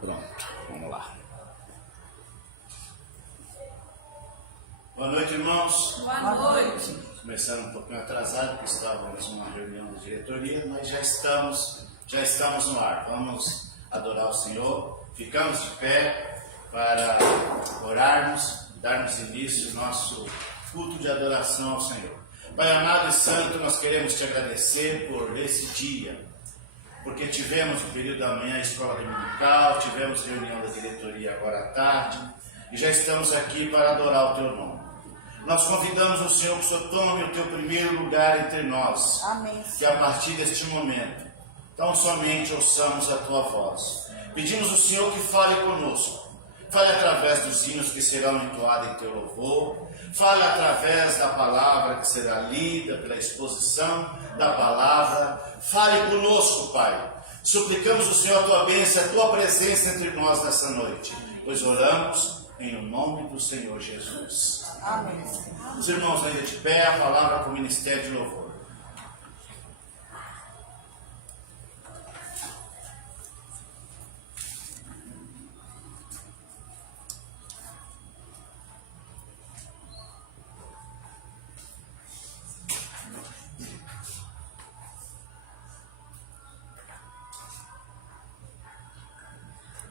Pronto, vamos lá. Boa noite, irmãos. Boa noite. Começando um pouquinho atrasado, porque estávamos numa reunião de diretoria, mas já estamos no ar. Vamos adorar o Senhor. Ficamos de pé para orarmos, darmos início ao nosso culto de adoração ao Senhor. Pai amado e santo, nós queremos te agradecer por esse dia, porque tivemos no período da manhã a escola dominical, tivemos reunião da diretoria agora à tarde, e já estamos aqui para adorar o teu nome. Nós convidamos o Senhor que o Senhor tome o teu primeiro lugar entre nós. Amém. Que a partir deste momento, tão somente ouçamos a tua voz. Pedimos ao Senhor que fale conosco. Fale através dos hinos que serão entoados em teu louvor. Fale através da palavra que será lida, pela exposição da palavra. Fale conosco, Pai. Suplicamos ao Senhor a tua bênção, a tua presença entre nós nessa noite. Pois oramos em nome do Senhor Jesus. Amém. Os irmãos ainda de pé, a palavra com o ministério de louvor.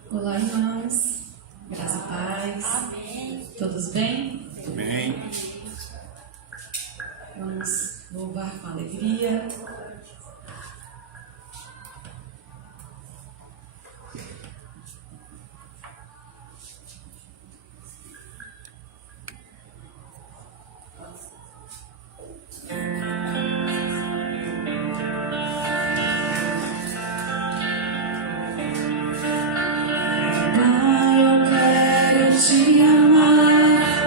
Olá, irmãos. Graça e paz. Amém. Todos bem? Amém. Vamos louvar com alegria.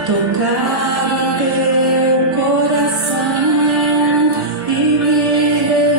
Tocar teu coração e me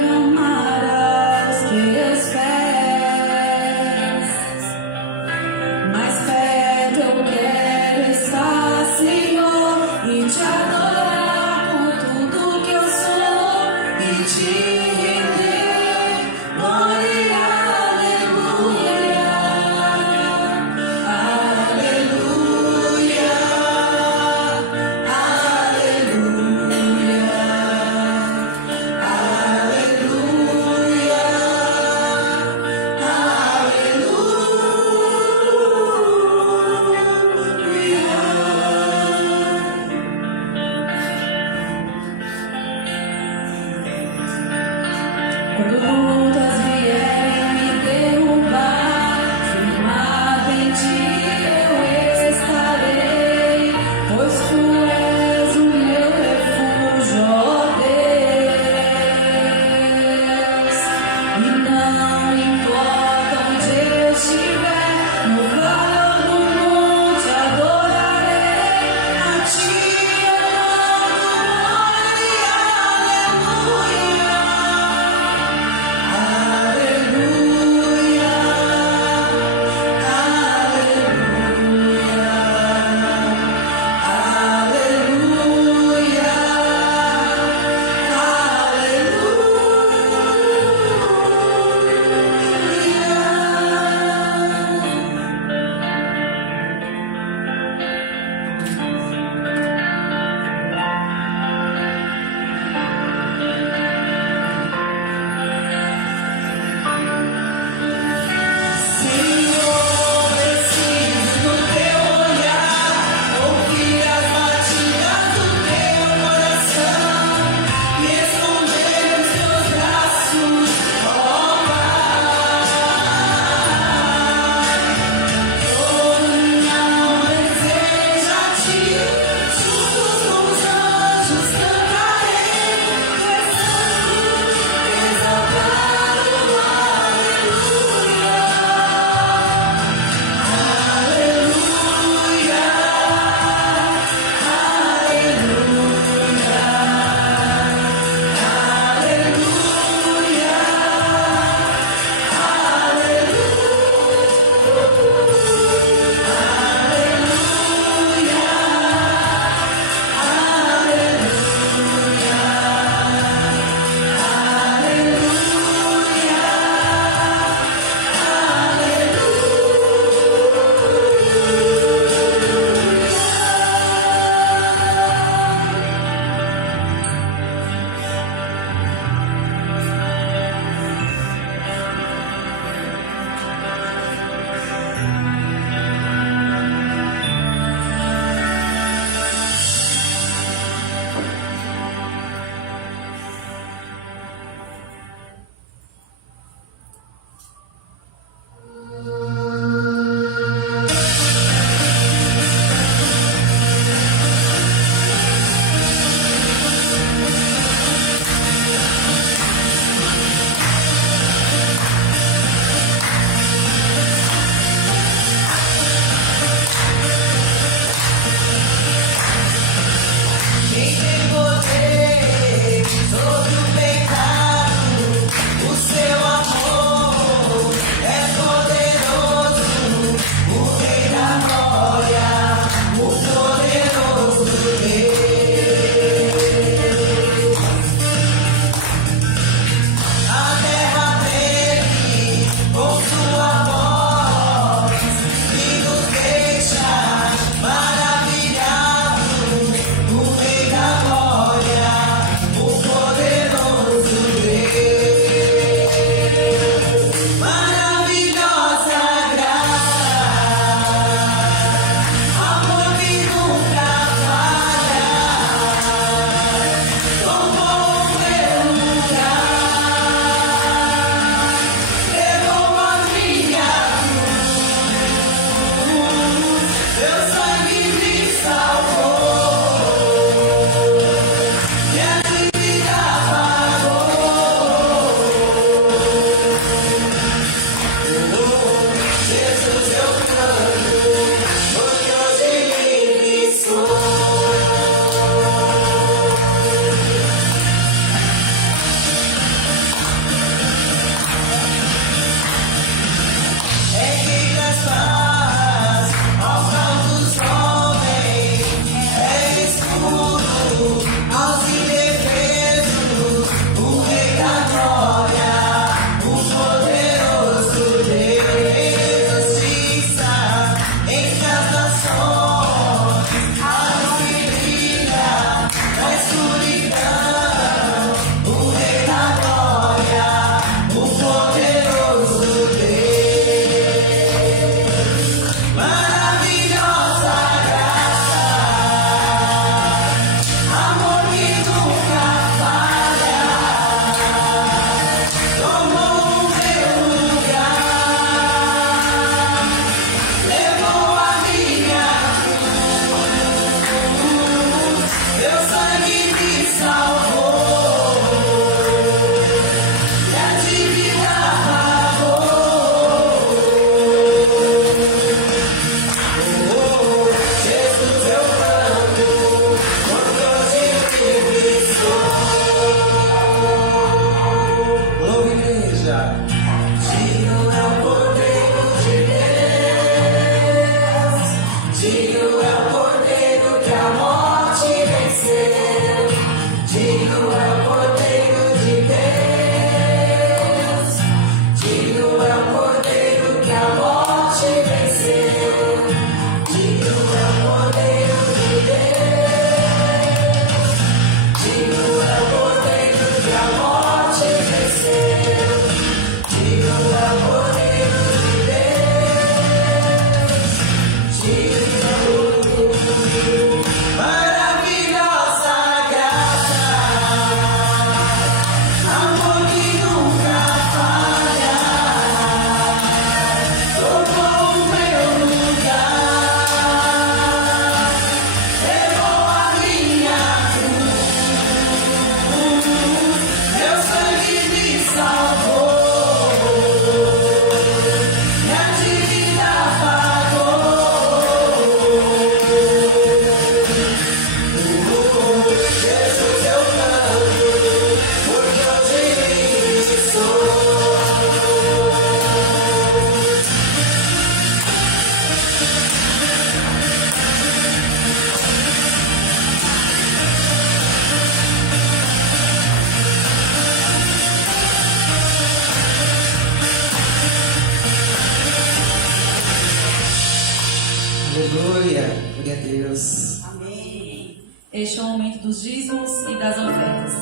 Aleluia. Glória a Deus. Amém. Este é o momento dos dízimos e das ofertas.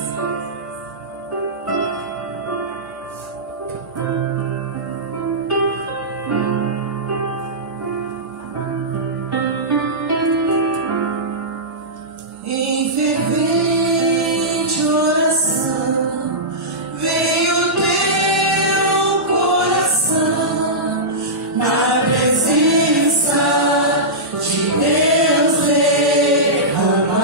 Em fervente oração veio teu coração na presença de Deus derramar,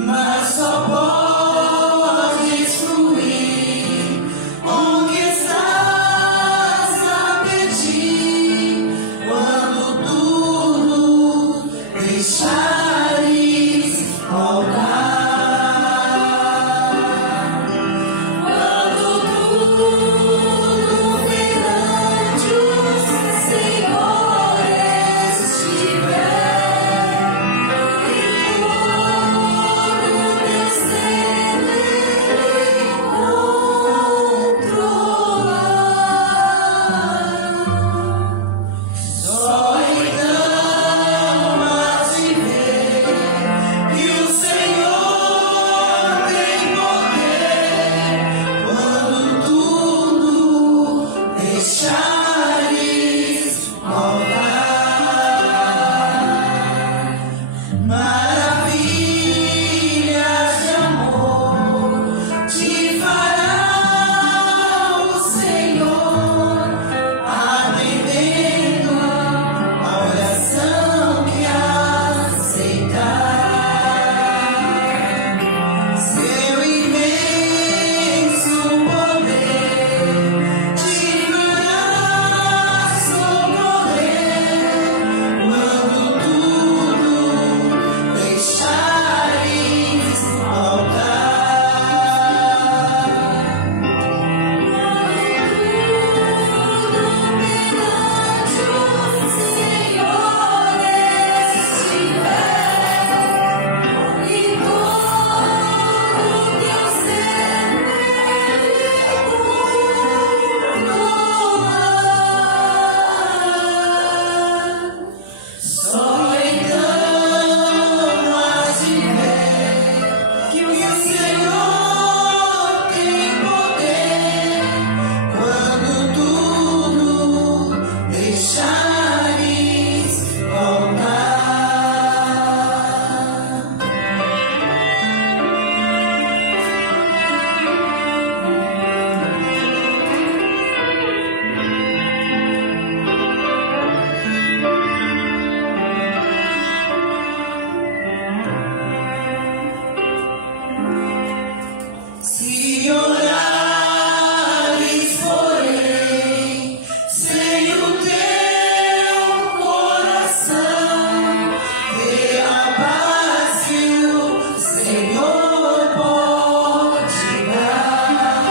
mas só podes fluir onde estás a pedir quando tudo deixares faltar, quando tudo perante o Senhor estiver e todo teu ser Ele controlar. Só então hás de ver que o Senhor tem poder quando tudo deixares faltar. Maravilhas de amor te fará o Senhor, atendendo a oração que aceitar. Seu imenso poder te fará socorrer quando tudo deixares faltar. Perante o Senhor estiver e todo teu ser Ele controlar. Só então hás de ver que o Senhor tem poder quando tudo deixares faltar. Se orares, porém, sem o teu coração, vê a paz que o Senhor pode dar.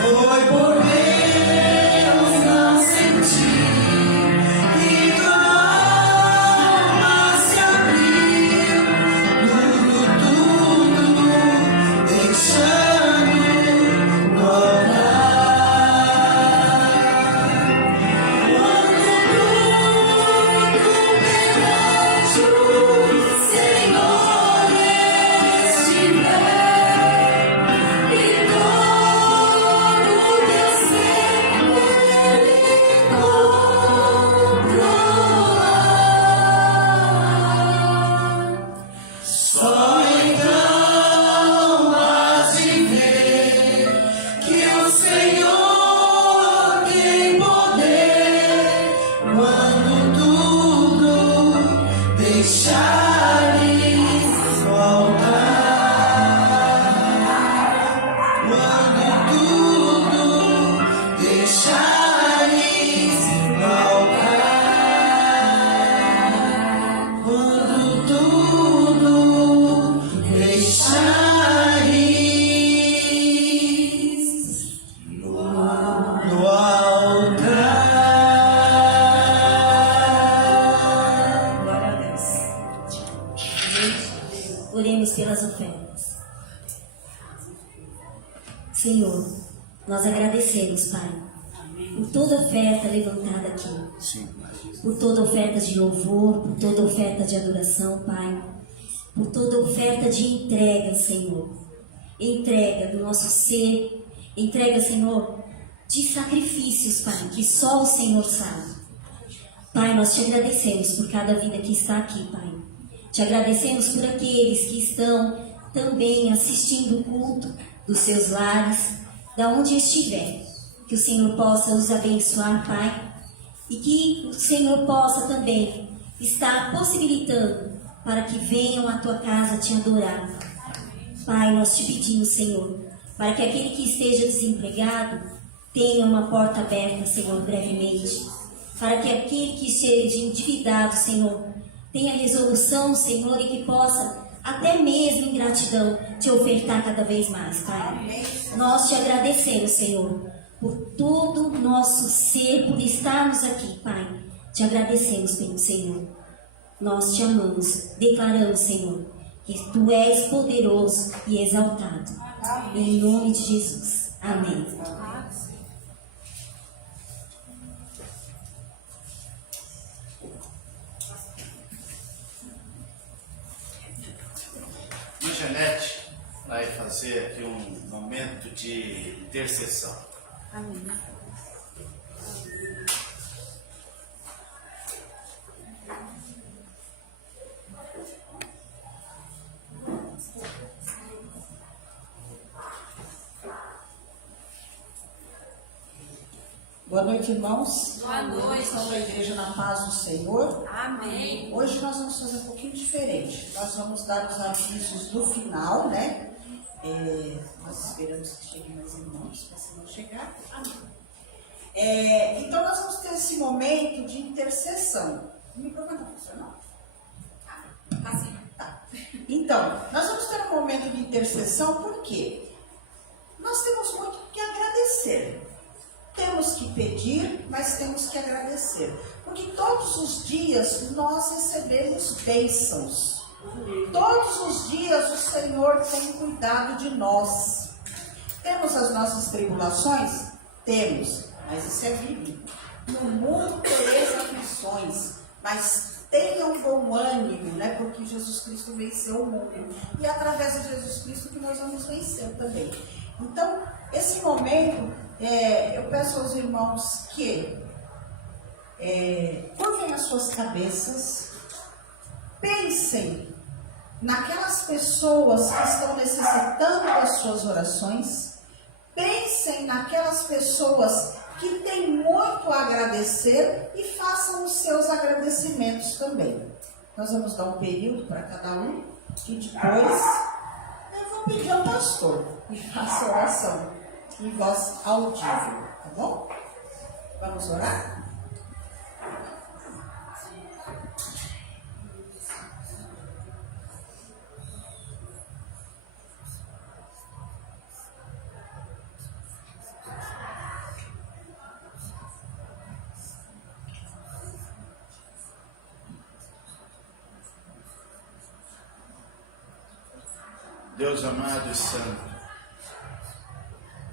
Foi por Deus não sentir que tua alma se abriu, tudo deixando rolar. Quando tudo perante o Senhor estiver e todo teu ser Ele controlar. Só então hás de ver que o Senhor tem poder quando tudo deixares faltar, quando tudo deixares faltar, quando tudo deixares no altar. Glória a Deus. Oremos pelas ofertas. Senhor, nós agradecemos, Pai, por toda oferta levantada aqui, Sim, Pai. por toda oferta de louvor, por toda oferta de adoração, Pai, por toda oferta de entrega, Senhor, entrega do nosso ser, entrega, Senhor, de sacrifícios, Pai, que só o Senhor sabe. Pai, nós te agradecemos por cada vida que está aqui, Pai. Te agradecemos por aqueles que estão também assistindo o culto dos seus lares, da onde estiver. Que o Senhor possa os abençoar, Pai, e que o Senhor possa também estar possibilitando para que venham à tua casa te adorar. Pai, nós te pedimos, Senhor, para que aquele que esteja desempregado tenha uma porta aberta, Senhor, brevemente. Para que aquele que esteja endividado, Senhor, tenha resolução, Senhor, e que possa, até mesmo em gratidão, te ofertar cada vez mais, Pai. Nós te agradecemos, Senhor, por todo o nosso ser, por estarmos aqui, Pai. Te agradecemos, Senhor. Nós te amamos, declaramos, Senhor, que Tu és poderoso e exaltado. Em nome de Jesus. Amém. E Janete vai fazer aqui um momento de intercessão. Amém. Boa noite, irmãos. Boa noite. Estamos na igreja na paz do Senhor. Amém. Hoje nós vamos fazer um pouquinho diferente. Nós vamos dar os avisos no final, né? Nós esperamos que cheguem mais irmãos, mas se não chegar, amém. Então nós vamos ter esse momento de intercessão. O microfone está funcionando? Assim. Tá. Então, nós vamos ter um momento de intercessão, por quê? Nós temos muito que agradecer. Temos que pedir, mas temos que agradecer. Porque todos os dias nós recebemos bênçãos. Todos os dias o Senhor tem cuidado de nós. Temos as nossas tribulações? Temos, mas isso é bíblico. No mundo tereis aflições, mas tenham bom ânimo, né? Porque Jesus Cristo venceu o mundo. E é através de Jesus Cristo que nós vamos vencer também. Então, esse momento, eu peço aos irmãos que curvem as suas cabeças, pensem naquelas pessoas que estão necessitando das suas orações, pensem naquelas pessoas que têm muito a agradecer e façam os seus agradecimentos também. Nós vamos dar um período para cada um e depois eu vou pedir ao pastor e faça a oração em voz audível, tá bom? Vamos orar? Deus amado e santo,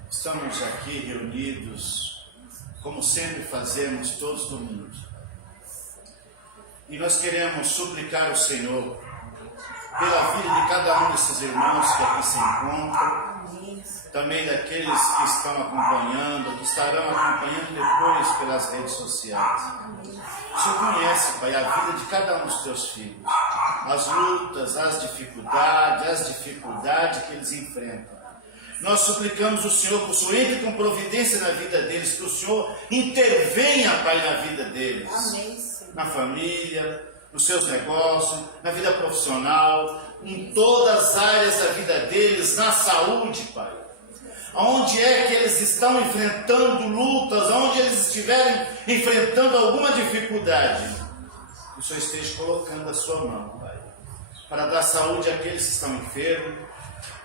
estamos aqui reunidos, como sempre fazemos todos os domingos. E nós queremos suplicar ao Senhor pela vida de cada um desses irmãos que aqui se encontram, também daqueles que estão acompanhando, que estarão acompanhando depois pelas redes sociais. O Senhor conhece, Pai, a vida de cada um dos teus filhos, as lutas, as dificuldades que eles enfrentam. Nós suplicamos o Senhor que o Senhor entre com providência na vida deles, que o Senhor intervenha, Pai, na vida deles. Amém. Na família, nos seus negócios, na vida profissional, em todas as áreas da vida deles, na saúde, Pai. Onde é que eles estão enfrentando lutas, onde eles estiverem enfrentando alguma dificuldade, o Senhor esteja colocando a sua mão, Pai, para dar saúde àqueles que estão enfermos,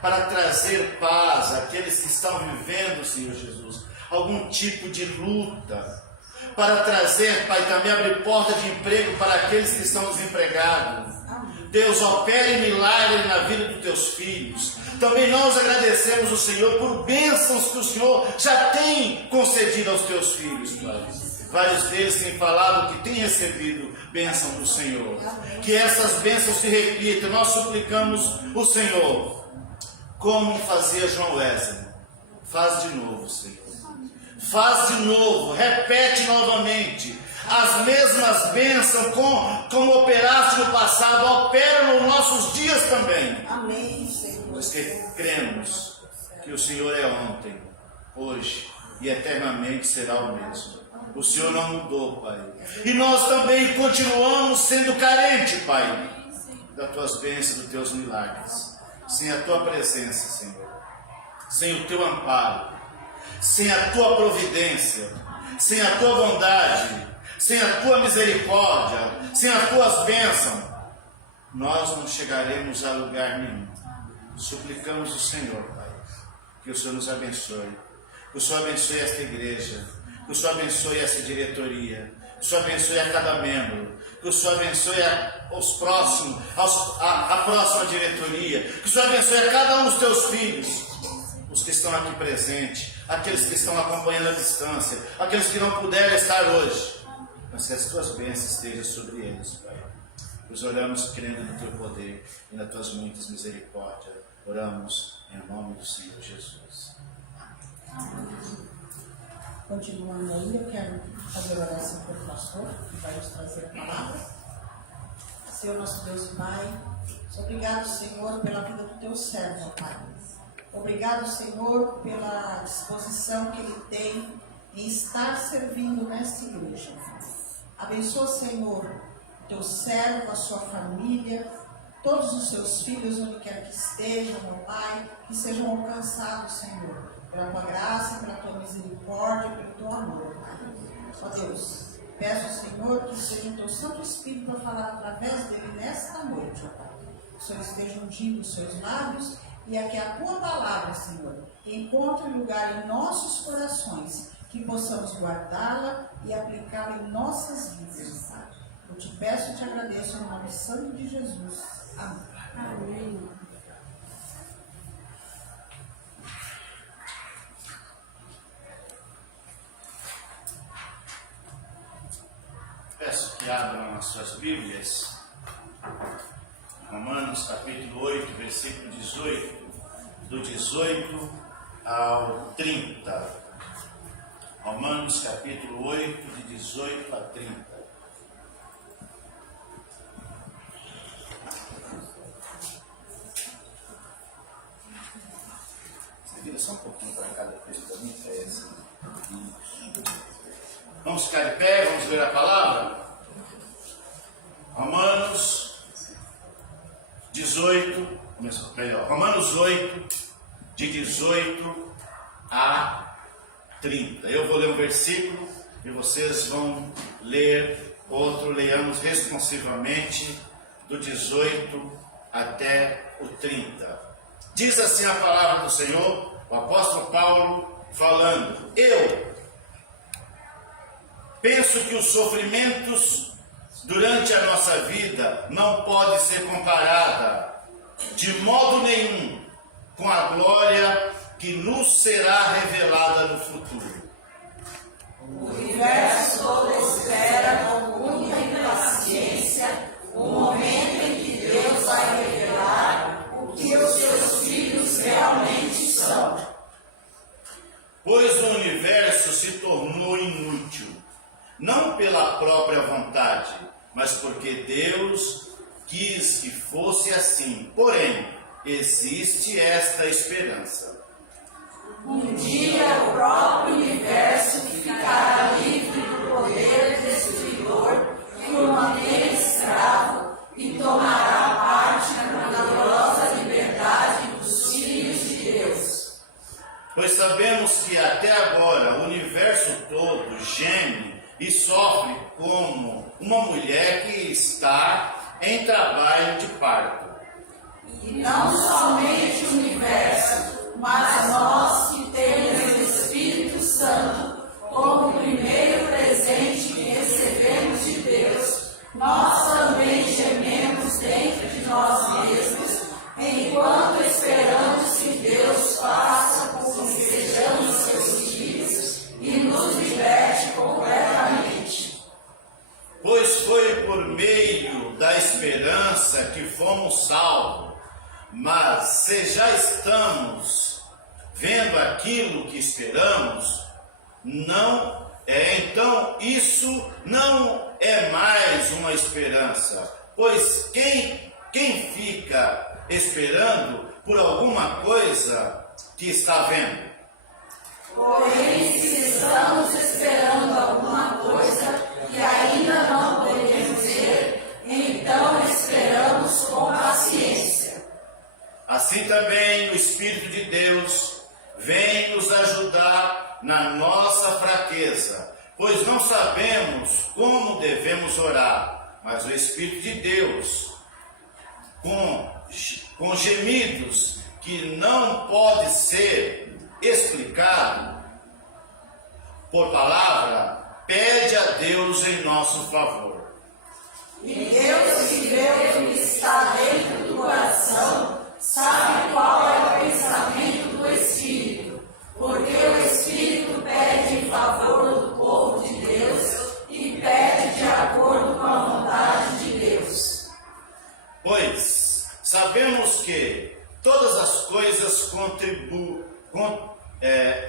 para trazer paz àqueles que estão vivendo, Senhor Jesus, algum tipo de luta, para trazer, Pai, também abrir porta de emprego para aqueles que estão desempregados. Deus, opere milagre na vida dos teus filhos. Também nós agradecemos o Senhor por bênçãos que o Senhor já tem concedido pedir aos teus filhos, Pai. Vários deles têm falado que têm recebido bênção do Senhor. Que essas bênçãos se repitam. Nós suplicamos o Senhor, como fazia João Wesley. Faz de novo, Senhor. Faz de novo, repete novamente. As mesmas bênçãos como operaste no passado, opera nos nossos dias também. Amém, Senhor. Pois que cremos que o Senhor é ontem, hoje e eternamente será o mesmo. O Senhor não mudou, Pai. E nós também continuamos sendo carentes, Pai, das tuas bênçãos, dos teus milagres. Sem a tua presença, Senhor. Sem o teu amparo. Sem a tua providência. Sem a tua bondade. Sem a tua misericórdia. Sem as tuas bênçãos. Nós não chegaremos a lugar nenhum. Suplicamos o Senhor, Pai, que o Senhor nos abençoe. Que o Senhor abençoe esta igreja. Que o Senhor abençoe essa diretoria. Que o Senhor abençoe a cada membro. Que o Senhor abençoe os próximos, a próxima diretoria. Que o Senhor abençoe a cada um dos teus filhos. Os que estão aqui presentes. Aqueles que estão acompanhando à distância. Aqueles que não puderam estar hoje. Mas que as tuas bênçãos estejam sobre eles, Pai. Nos oramos crendo no teu poder e nas tuas muitas misericórdias. Oramos em nome do Senhor Jesus. Continuando ainda, eu quero fazer oração pelo pastor, que vai nos trazer a palavra. Senhor nosso Deus e Pai, obrigado, Senhor, pela vida do teu servo, Pai. Obrigado, Senhor, pela disposição que ele tem em estar servindo nesta igreja. Abençoa, Senhor, o teu servo, a sua família, todos os seus filhos, onde quer que estejam, meu Pai, que sejam alcançados, Senhor, pela tua graça, pela tua misericórdia, pelo teu amor, Pai. Ó Deus, peço, Senhor, que seja o teu Santo Espírito a falar através dele nesta noite, ó Pai. Que o Senhor esteja ungindo os seus lábios e a que a tua palavra, Senhor, encontre lugar em nossos corações, que possamos guardá-la e aplicá-la em nossas vidas, Pai. Eu te peço e te agradeço no nome santo de Jesus. Amém. Amém. Peço que abram as suas Bíblias. Romanos capítulo 8, versículo 18. Do 18 ao 30. Romanos capítulo 8, de 18 a 30. Vira só um pouquinho para cada coisa da minha peça. Vamos ficar de pé, vamos ver a palavra? Romanos 18, Romanos 8, de 18 a 30. Eu vou ler um versículo e vocês vão ler outro. Leamos responsivamente do 18 até o 30. Diz assim a palavra do Senhor, o apóstolo Paulo falando: eu penso que os sofrimentos durante a nossa vida não podem ser comparados de modo nenhum com a glória que nos será revelada no futuro. O universo todo espera com muita impaciência o momento em que Deus vai revelar o que os seus filhos realmente são. Pois o universo se tornou inútil, não pela própria vontade, mas porque Deus quis que fosse assim. Porém, existe esta esperança. Um dia o próprio universo ficará livre do poder destruidor que o mantém escravo e tomará parte na gloriosa liberdade dos filhos de Deus. Pois sabemos que até agora o universo todo geme e sofre como uma mulher que está em trabalho de parto. E não somente o universo, mas nós que temos o Espírito Santo como primeiro presente que recebemos de Deus, nós também gememos dentro de nós mesmos, enquanto esperamos que Deus faça com que sejamos seus filhos e nos esperança que fomos salvos, mas se já estamos vendo aquilo que esperamos, então isso não é mais uma esperança, pois quem fica esperando por alguma coisa que está vendo? Porém, se estamos esperando alguma coisa que ainda não podemos ver, então esperamos com paciência. Assim também o Espírito de Deus vem nos ajudar na nossa fraqueza, pois não sabemos como devemos orar, mas o Espírito de Deus, com gemidos que não pode ser explicado por palavra, pede a Deus em nosso favor. E Deus que vê o que está dentro do coração, sabe qual é o pensamento do Espírito, porque o Espírito pede em favor do povo de Deus e pede de acordo com a vontade de Deus. Pois sabemos que todas as coisas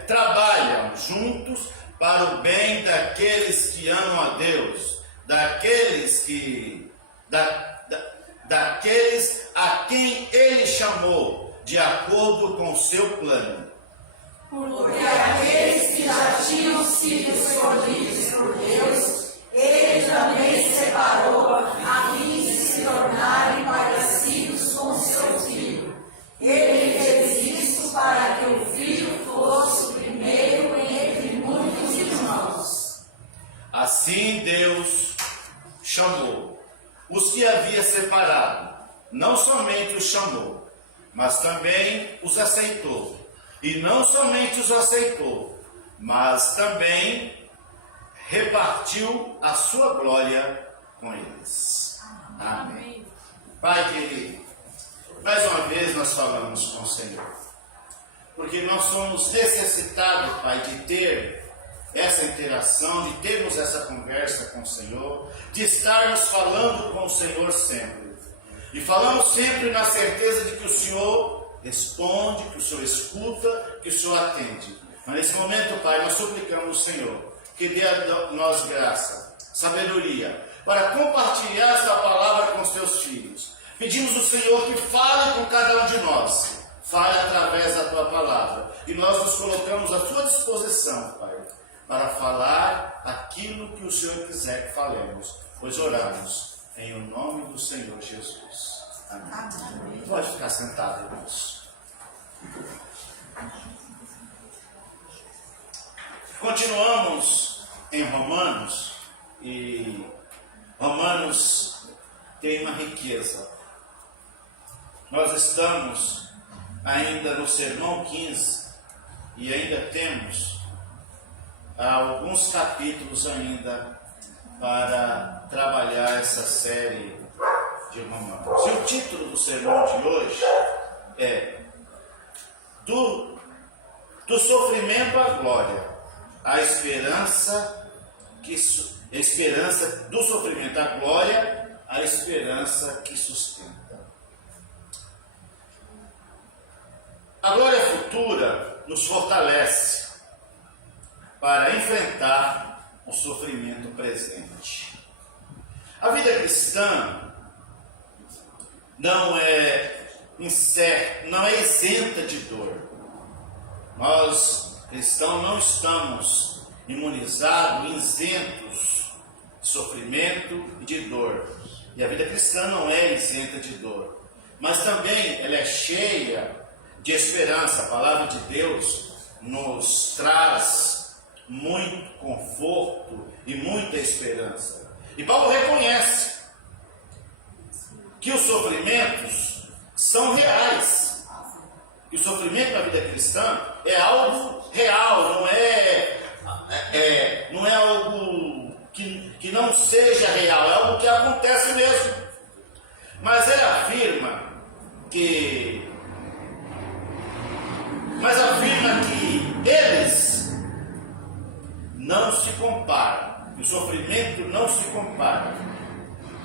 trabalham juntos para o bem daqueles que amam a Deus, daqueles a quem Ele chamou, de acordo com o seu plano. Porque aqueles que já tinham sido escolhidos por Deus, Ele também separou a fim de se tornarem parecidos com seu Filho. Ele fez isso para que o Filho fosse o primeiro entre muitos irmãos. Assim Deus chamou os que havia separado. Não somente os chamou, mas também os aceitou. E não somente os aceitou, mas também repartiu a sua glória com eles. Amém. Pai querido, mais uma vez nós falamos com o Senhor, porque nós somos necessitados, Pai, de ter essa interação, de termos essa conversa com o Senhor, de estarmos falando com o Senhor sempre. E falamos sempre na certeza de que o Senhor responde, que o Senhor escuta, que o Senhor atende. Mas nesse momento, Pai, nós suplicamos ao Senhor que dê a nós graça, sabedoria, para compartilhar esta palavra com os teus filhos. Pedimos ao Senhor que fale com cada um de nós, fale através da tua palavra. E nós nos colocamos à tua disposição, Pai, para falar aquilo que o Senhor quiser que falemos, pois oramos em o nome do Senhor Jesus. Amém. Amém. Pode ficar sentado, irmãos. Continuamos em Romanos, e Romanos tem uma riqueza. Nós estamos ainda no sermão 15 e ainda temos alguns capítulos ainda para trabalhar essa série de Romanos. E o título do sermão de hoje é Do sofrimento à glória, a esperança do sofrimento à glória, a esperança que sustenta. A glória futura nos fortalece para enfrentar o sofrimento presente. A vida cristã não é isenta de dor. Nós, cristãos, não estamos imunizados, isentos de sofrimento e de dor. E a vida cristã não é isenta de dor. Mas também ela é cheia de esperança. A palavra de Deus nos traz muito conforto e muita esperança. E Paulo reconhece que os sofrimentos são reais. E o sofrimento na vida cristã é algo real, não é algo que não seja real, é algo que acontece mesmo. Mas ele afirma que eles não se comparam, o sofrimento não se compara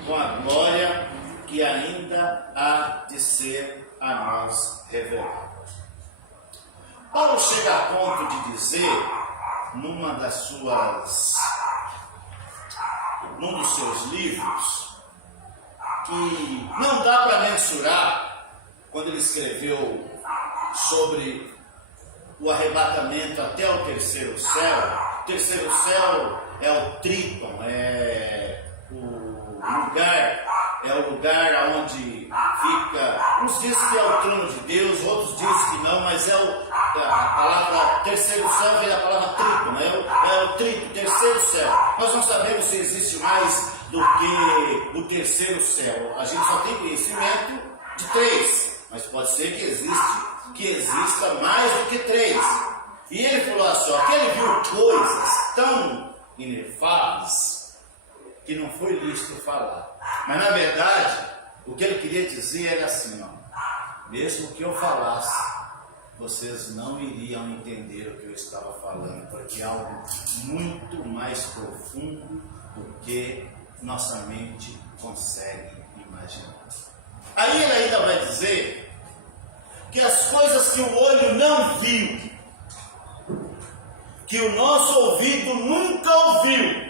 com a glória que ainda há de ser a nós revelado. Paulo chega a ponto de dizer, num dos seus livros, que não dá para mensurar, quando ele escreveu sobre o arrebatamento até o terceiro céu. O terceiro céu é o tríton, é o lugar onde fica. Uns dizem que é o trono de Deus, outros dizem que não, mas a palavra terceiro céu vem da palavra tríton, é o tríton, terceiro céu. Nós não sabemos se existe mais do que o terceiro céu. A gente só tem conhecimento de 3, mas pode ser que exista mais do que 3. E ele falou assim, que ele viu coisas tão inefáveis que não foi lícito falar. Mas na verdade, o que ele queria dizer era assim, mesmo que eu falasse, vocês não iriam entender o que eu estava falando, porque é algo muito mais profundo do que nossa mente consegue imaginar. Aí ele ainda vai dizer que as coisas que o olho não viu, que o nosso ouvido nunca ouviu,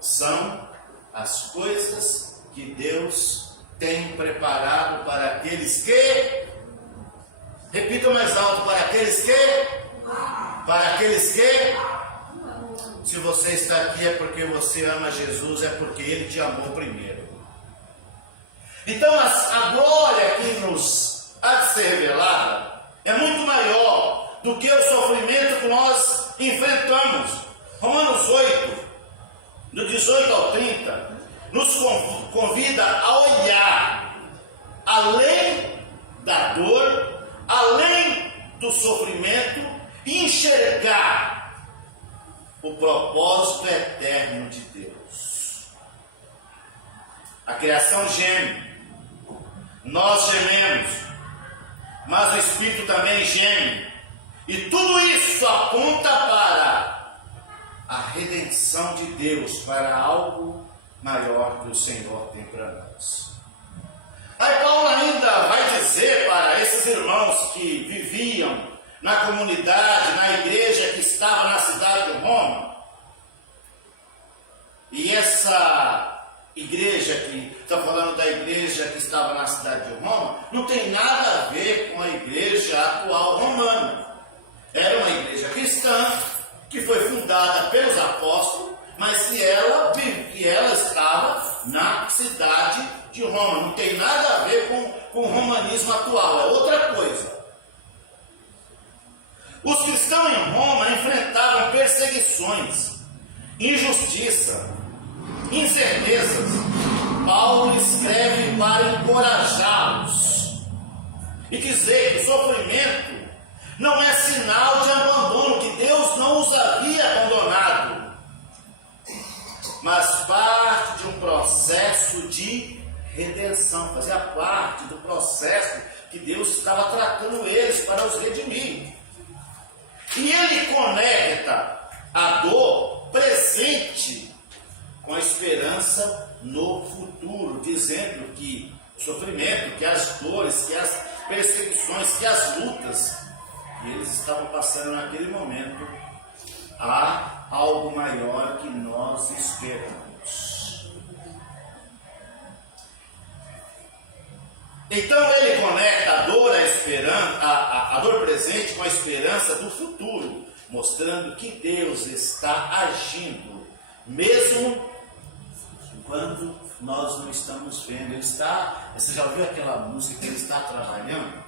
são as coisas que Deus tem preparado para aqueles que, repitam mais alto, para aqueles que, se você está aqui é porque você ama Jesus, é porque Ele te amou primeiro. Então a glória que nos há de ser revelada é muito maior do que o sofrimento que nós enfrentamos. Romanos 8, do 18 ao 30, nos convida a olhar além da dor, além do sofrimento e enxergar o propósito eterno de Deus. A criação geme, nós gememos, mas o Espírito também geme, e tudo isso aponta para a redenção de Deus, para algo maior que o Senhor tem para nós. Aí Paulo ainda vai dizer para esses irmãos que viviam na comunidade, na igreja que estava na cidade de Roma, e essa igreja que está falando da igreja que estava na cidade de Roma, não tem nada a ver com a igreja atual romana. Era uma igreja cristã que foi fundada pelos apóstolos, mas que ela estava na cidade de Roma. Não tem nada a ver com o romanismo atual, é outra coisa. Os cristãos em Roma enfrentavam perseguições, injustiça, incertezas. Paulo escreve para encorajá-los e dizer que o sofrimento não é sinal de abandono, que Deus não os havia abandonado, mas parte de um processo de redenção, fazia parte do processo que Deus estava tratando eles para os redimir. E ele conecta a dor presente com a esperança no futuro, dizendo que o sofrimento, que as dores, que as perseguições, que as lutas que eles estavam passando naquele momento, há algo maior que nós esperamos. Então ele conecta a dor, a dor presente com a esperança do futuro, mostrando que Deus está agindo, mesmo quando nós não estamos vendo. Ele está, você já ouviu aquela música que ele está trabalhando?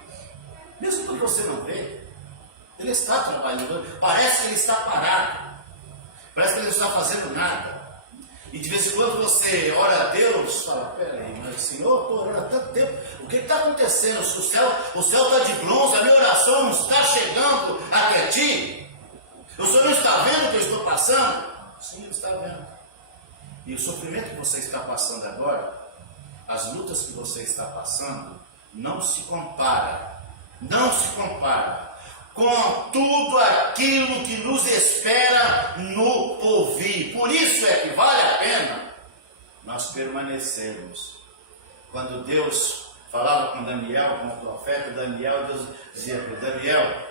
Mesmo quando você não vê, ele está trabalhando. Parece que ele está parado, parece que ele não está fazendo nada. E de vez em quando você ora a Deus, fala, peraí, mas Senhor, estou orando há tanto tempo, o que está acontecendo? O céu está de bronze, a minha oração não está chegando até ti. O Senhor não está vendo o que eu estou passando? Sim, Ele está vendo. E o sofrimento que você está passando agora, as lutas que você está passando, não se compara com tudo aquilo que nos espera no porvir. Por isso é que vale a pena nós permanecermos Quando Deus falava com Daniel, como profeta Daniel, Deus dizia para Daniel: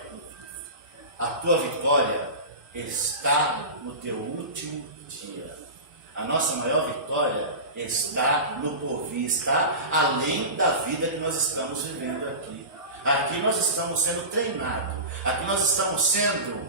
a tua vitória está no teu último dia. A nossa maior vitória está no porvir, está além da vida que nós estamos vivendo aqui. Aqui nós estamos sendo treinados, aqui nós estamos sendo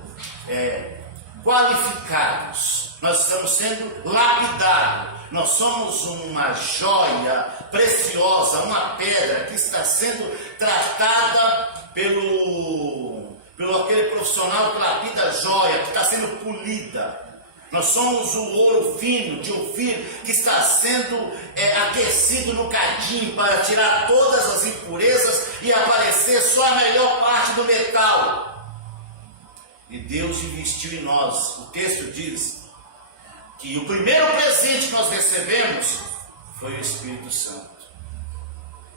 qualificados, nós estamos sendo lapidados. Nós somos uma joia preciosa, uma pedra que está sendo tratada pelo aquele profissional que lapida a joia, que está sendo polida. Nós somos o ouro fino de Ofir que está sendo aquecido no cadinho para tirar todas as impurezas e aparecer só a melhor parte do metal. E Deus investiu em nós. O texto diz que o primeiro presente que nós recebemos foi o Espírito Santo.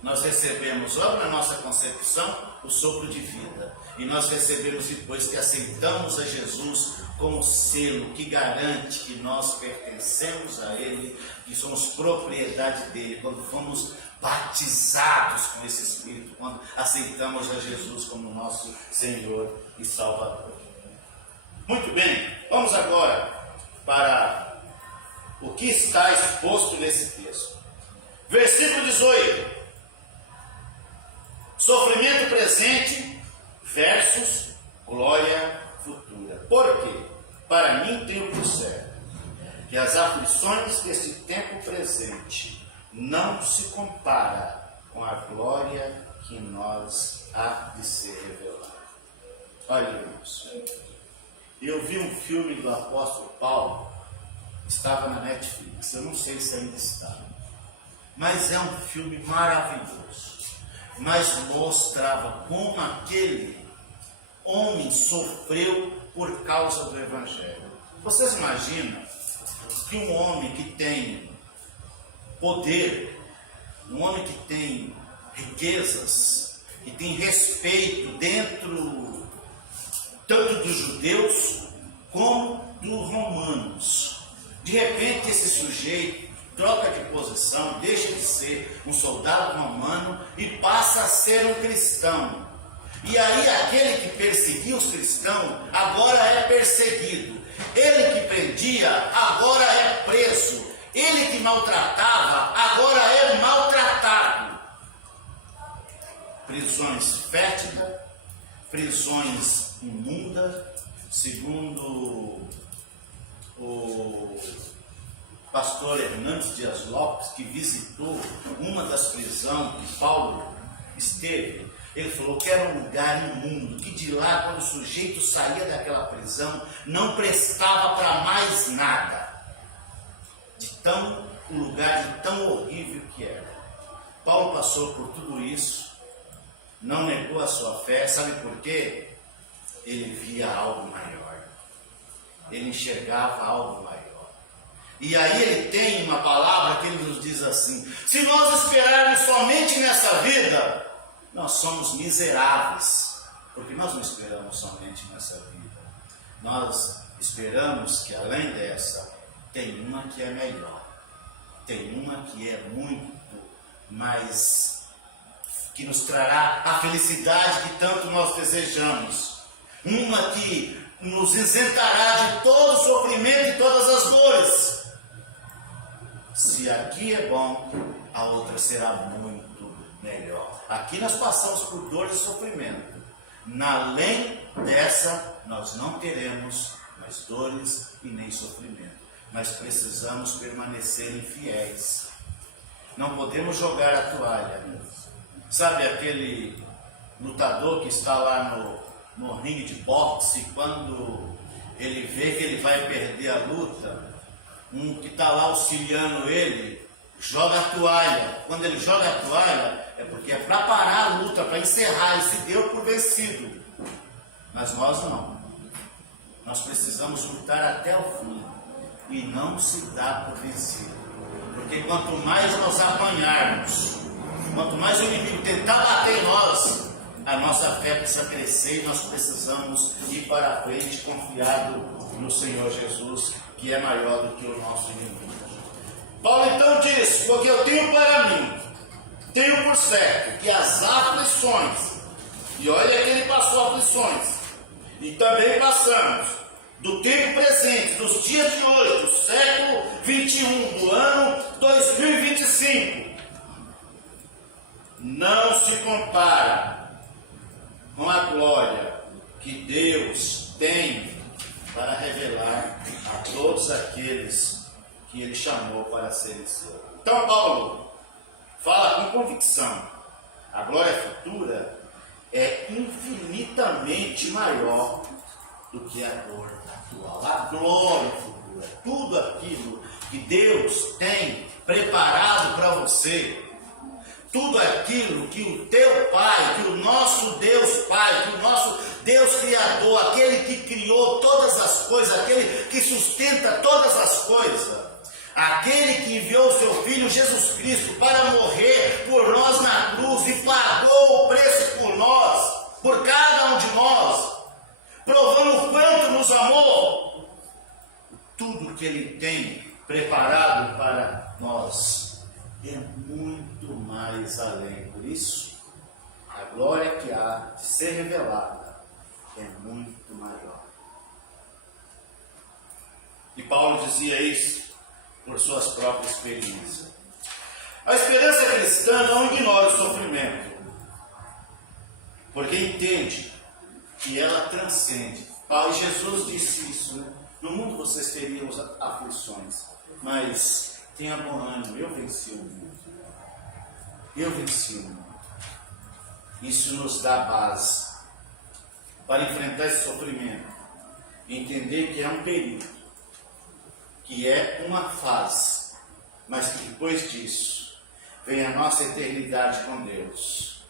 Nós recebemos logo na nossa concepção o sopro de vida. E nós recebemos depois que aceitamos a Jesus como selo que garante que nós pertencemos a Ele, que somos propriedade dEle, quando fomos batizados com esse Espírito, quando aceitamos a Jesus como nosso Senhor e Salvador. Muito bem, vamos agora para o que está exposto nesse texto. Versículo 18. Sofrimento presente versus glória futura. Por quê? Para mim tenho por certo que as aflições deste tempo presente não se compara com a glória que nós há de ser revelada. Olha, irmãos, eu vi um filme do apóstolo Paulo, estava na Netflix, eu não sei se ainda está, mas é um filme maravilhoso. Mas mostrava como aquele homem sofreu por causa do Evangelho. Vocês imaginam que um homem que tem poder, um homem que tem riquezas, que tem respeito dentro tanto dos judeus como dos romanos, de repente esse sujeito troca de posição, deixa de ser um soldado romano e passa a ser um cristão. E aí aquele que perseguia os cristãos agora é perseguido. Ele que prendia agora é preso. Ele que maltratava agora é maltratado. Prisões fétidas, prisões imundas, segundo o pastor Hernandes Dias Lopes, que visitou uma das prisões que Paulo esteve, ele falou que era um lugar imundo, que de lá, quando o sujeito saía daquela prisão, não prestava para mais nada, um lugar de tão horrível que era. Paulo passou por tudo isso, não negou a sua fé, sabe por quê? Ele via algo maior, ele enxergava algo maior. E aí ele tem uma palavra que ele nos diz assim: se nós esperarmos somente nessa vida, nós somos miseráveis, porque nós não esperamos somente nessa vida. Nós esperamos que além dessa, tem uma que é melhor, tem uma que é muito mais, que nos trará a felicidade que tanto nós desejamos, uma que nos isentará de todo o sofrimento e todas as dores. Se aqui é bom, a outra será muito melhor. Aqui nós passamos por dor e sofrimento. Além dessa, nós não teremos mais dores e nem sofrimento. Mas precisamos permanecer fiéis. Não podemos jogar a toalha. Sabe aquele lutador que está lá no ringue de boxe, quando ele vê que ele vai perder a luta, um que está lá auxiliando ele, joga a toalha. Quando ele joga a toalha, é porque é para parar a luta, para encerrar, ele se deu por vencido. Mas nós não. Nós precisamos lutar até o fim e não se dar por vencido. Porque quanto mais nós apanharmos, quanto mais o inimigo tentar bater em nós, a nossa fé precisa crescer e nós precisamos ir para a frente confiado no Senhor Jesus, que é maior do que o nosso inimigo. Paulo então diz: porque eu tenho para mim tenho por certo que as aflições, e olha que ele passou aflições, e também passamos do tempo presente, dos dias de hoje, do século 21, do ano 2025, não se compara com a glória que Deus tem para revelar a todos aqueles que Ele chamou para serem seus. Então Paulo fala com convicção: a glória futura é infinitamente maior do que a dor atual. A glória futura, tudo aquilo que Deus tem preparado para você, tudo aquilo que o teu Pai, que o nosso Deus Pai, que o nosso Deus Criador, aquele que criou todas as coisas, aquele que sustenta todas as coisas, aquele que enviou o seu Filho Jesus Cristo para morrer por nós na cruz e pagou o preço por nós, por cada um de nós, provando o quanto nos amou, tudo que Ele tem preparado para nós é muito mais além. Por isso, a glória que há de ser revelada é muito maior. E Paulo dizia isso por suas próprias experiências. A esperança cristã não ignora o sofrimento, porque entende que ela transcende. Paulo e Jesus disse isso, né? No mundo vocês teriam aflições, mas tenha bom ânimo, eu venci o mundo. Eu venci o mundo. Isso nos dá base para enfrentar esse sofrimento e entender que é um período, que é uma fase, mas que depois disso vem a nossa eternidade com Deus.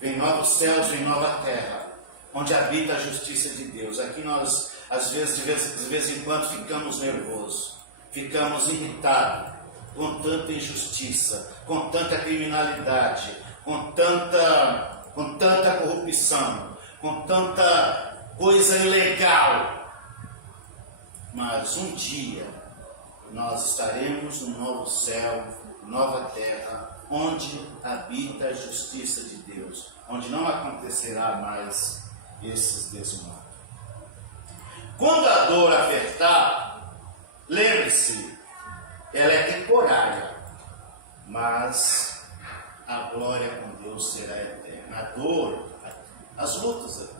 Vem novos céus, vem nova terra, onde habita a justiça de Deus. Aqui nós, às vezes, de vez em quando, ficamos nervosos, ficamos irritados com tanta injustiça, com tanta criminalidade, com tanta corrupção, com tanta coisa ilegal. Mas um dia nós estaremos no novo céu, nova terra, onde habita a justiça de Deus, onde não acontecerá mais esses desmandos. Quando a dor apertar, lembre-se, ela é temporária, mas a glória com Deus será eterna. A dor, as lutas aqui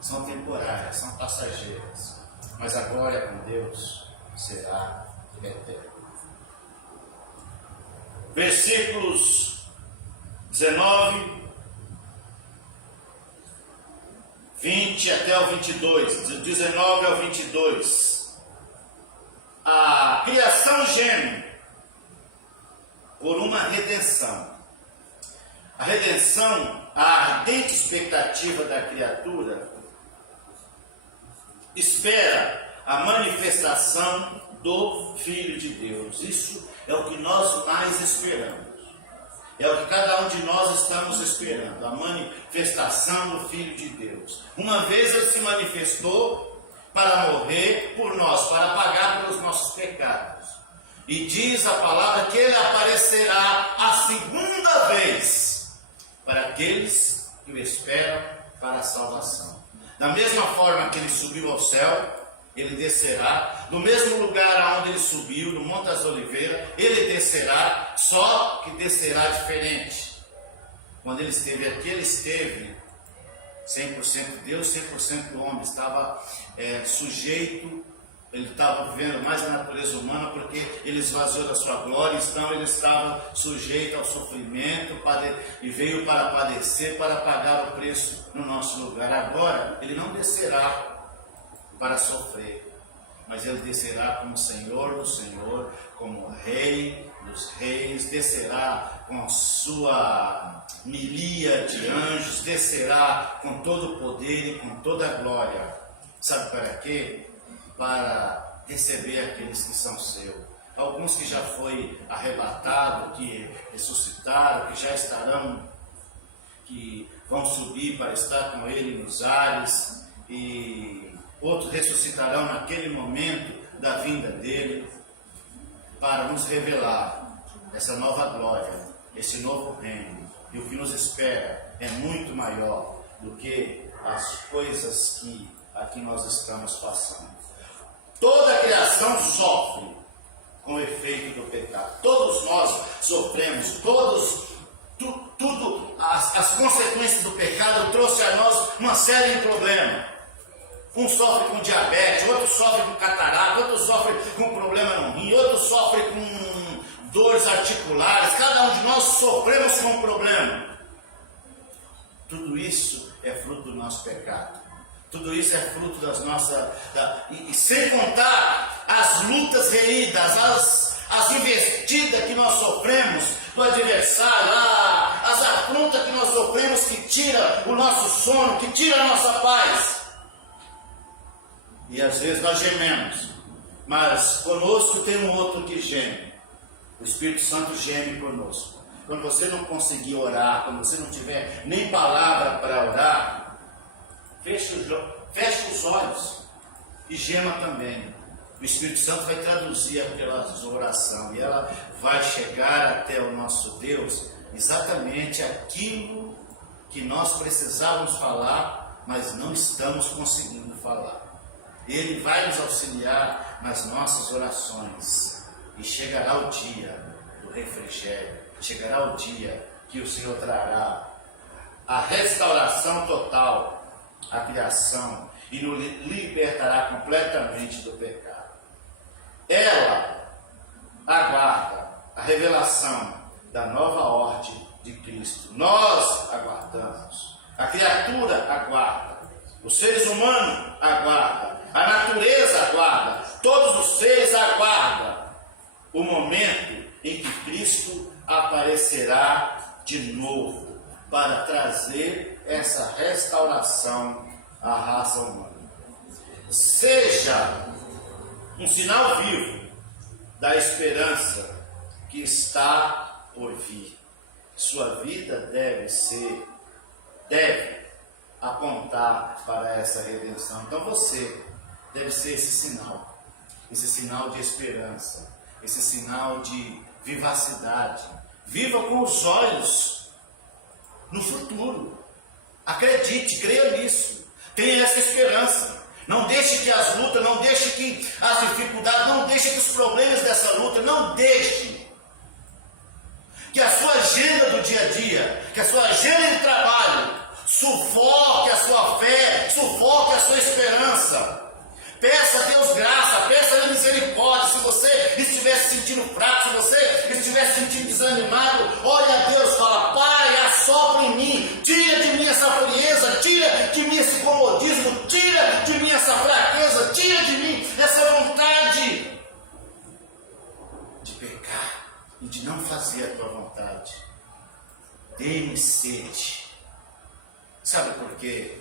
são temporárias, são passageiras, mas a glória com Deus será eterna. Versículos 19, 20 até o 22, de 19 ao 22. A criação geme por uma redenção. A redenção, a ardente expectativa da criatura, espera a manifestação do Filho de Deus. Isso é o que nós mais esperamos. É o que cada um de nós estamos esperando, a manifestação do Filho de Deus. Uma vez Ele se manifestou para morrer por nós, para pagar pelos nossos pecados. E diz a palavra que Ele aparecerá a segunda vez para aqueles que o esperam para a salvação. Da mesma forma que Ele subiu ao céu, Ele descerá. No mesmo lugar onde Ele subiu, no Monte das Oliveiras, Ele descerá, só que descerá diferente. Quando Ele esteve aqui, Ele esteve 100% Deus, 100% homem. Estava sujeito, Ele estava vivendo mais na natureza humana, porque Ele esvaziou da sua glória, então Ele estava sujeito ao sofrimento e veio para padecer, para pagar o preço no nosso lugar. Agora, Ele não descerá para sofrer, mas Ele descerá como Senhor do Senhor, como Rei dos Reis, descerá com sua milícia de anjos, descerá com todo o poder e com toda a glória. Sabe para quê? Para receber aqueles que são seus. Alguns que já foi arrebatado, que ressuscitaram, que já estarão, que vão subir para estar com Ele nos ares, e outros ressuscitarão naquele momento da vinda dele, para nos revelar essa nova glória esse novo reino. E o que nos espera é muito maior do que as coisas que aqui nós estamos passando. Toda a criação sofre com o efeito do pecado. Todos nós sofremos, as consequências do pecado trouxe a nós uma série de problemas. Um sofre com diabetes, outro sofre com catarata, outro sofre com problema no rim, outro sofre com dores articulares. Cada um de nós sofremos com um problema. Tudo isso é fruto do nosso pecado. Tudo isso é fruto das nossas... E sem contar as lutas reídas, as investidas que nós sofremos do adversário, as afrontas que nós sofremos que tira o nosso sono, que tira a nossa paz. E às vezes nós gememos, mas conosco tem um outro que geme. O Espírito Santo geme conosco. Quando você não conseguir orar, quando você não tiver nem palavra para orar, feche os olhos e gema também. O Espírito Santo vai traduzir aquela oração e ela vai chegar até o nosso Deus exatamente aquilo que nós precisávamos falar, mas não estamos conseguindo falar. Ele vai nos auxiliar nas nossas orações e chegará o dia do refrigério, chegará o dia que o Senhor trará a restauração total à criação e nos libertará completamente do pecado. Ela aguarda a revelação da nova ordem de Cristo. Nós aguardamos, a criatura aguarda, os seres humanos aguardam, a natureza aguarda, todos os seres aguardam o momento em que Cristo aparecerá de novo para trazer essa restauração à raça humana. Seja um sinal vivo da esperança que está por vir. Sua vida deve apontar para essa redenção. Então você deve ser esse sinal de esperança, esse sinal de vivacidade. Viva com os olhos no futuro. Acredite, creia nisso. Tenha essa esperança. Não deixe que as lutas, não deixe que as dificuldades, não deixe que os problemas dessa luta, não deixe que a sua agenda do dia a dia, que a sua agenda de trabalho sufoque a sua fé, sufoque a sua esperança. Peça a Deus graça, peça a Deus misericórdia. Se você estiver se sentindo fraco, se você estiver se sentindo desanimado, olhe a Deus e fala: Pai, assopra em mim, tira de mim essa frieza, tira de mim esse comodismo, tira de mim essa fraqueza, tira de mim essa vontade de pecar e de não fazer a tua vontade. Dê-me sede. Sabe por quê?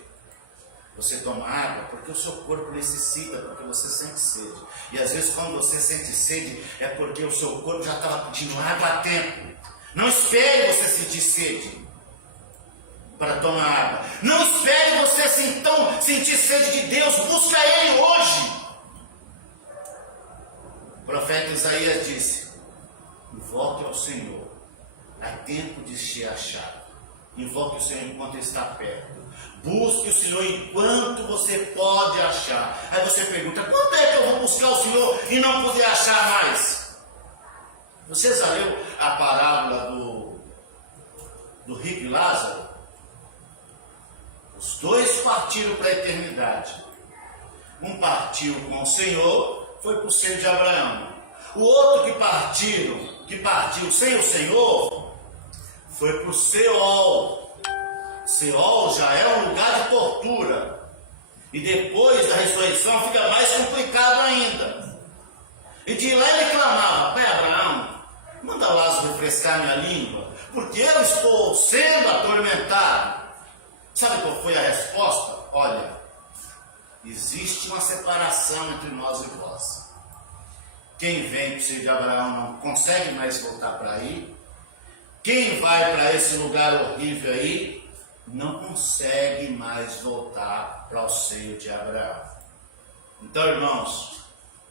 Você toma água porque o seu corpo necessita, porque você sente sede. E às vezes quando você sente sede é porque o seu corpo já estava pedindo água há tempo. Não espere você sentir sede para tomar água. Não espere você então sentir sede de Deus. Busca Ele hoje. O profeta Isaías disse: invoque ao Senhor, há tempo de se achar. Invoque o Senhor enquanto Ele está perto. Busque o Senhor enquanto você pode achar. Aí você pergunta: quando é que eu vou buscar o Senhor e não poder achar mais? Você já leu a parábola do rico e Lázaro? Os dois partiram para a eternidade. Um partiu com o Senhor, foi para o seio de Abraão. O outro que partiu sem o Senhor, foi para o Seol. Seol já é um lugar de tortura. E depois da ressurreição fica mais complicado ainda. E de lá ele clamava: Pai Abraão, manda Lázaro refrescar minha língua, porque eu estou sendo atormentado. Sabe qual foi a resposta? Olha, existe uma separação entre nós e vós. Quem vem para o seio de Abraão não consegue mais voltar para aí. Quem vai para esse lugar horrível aí não consegue mais voltar para o seio de Abraão. Então, irmãos,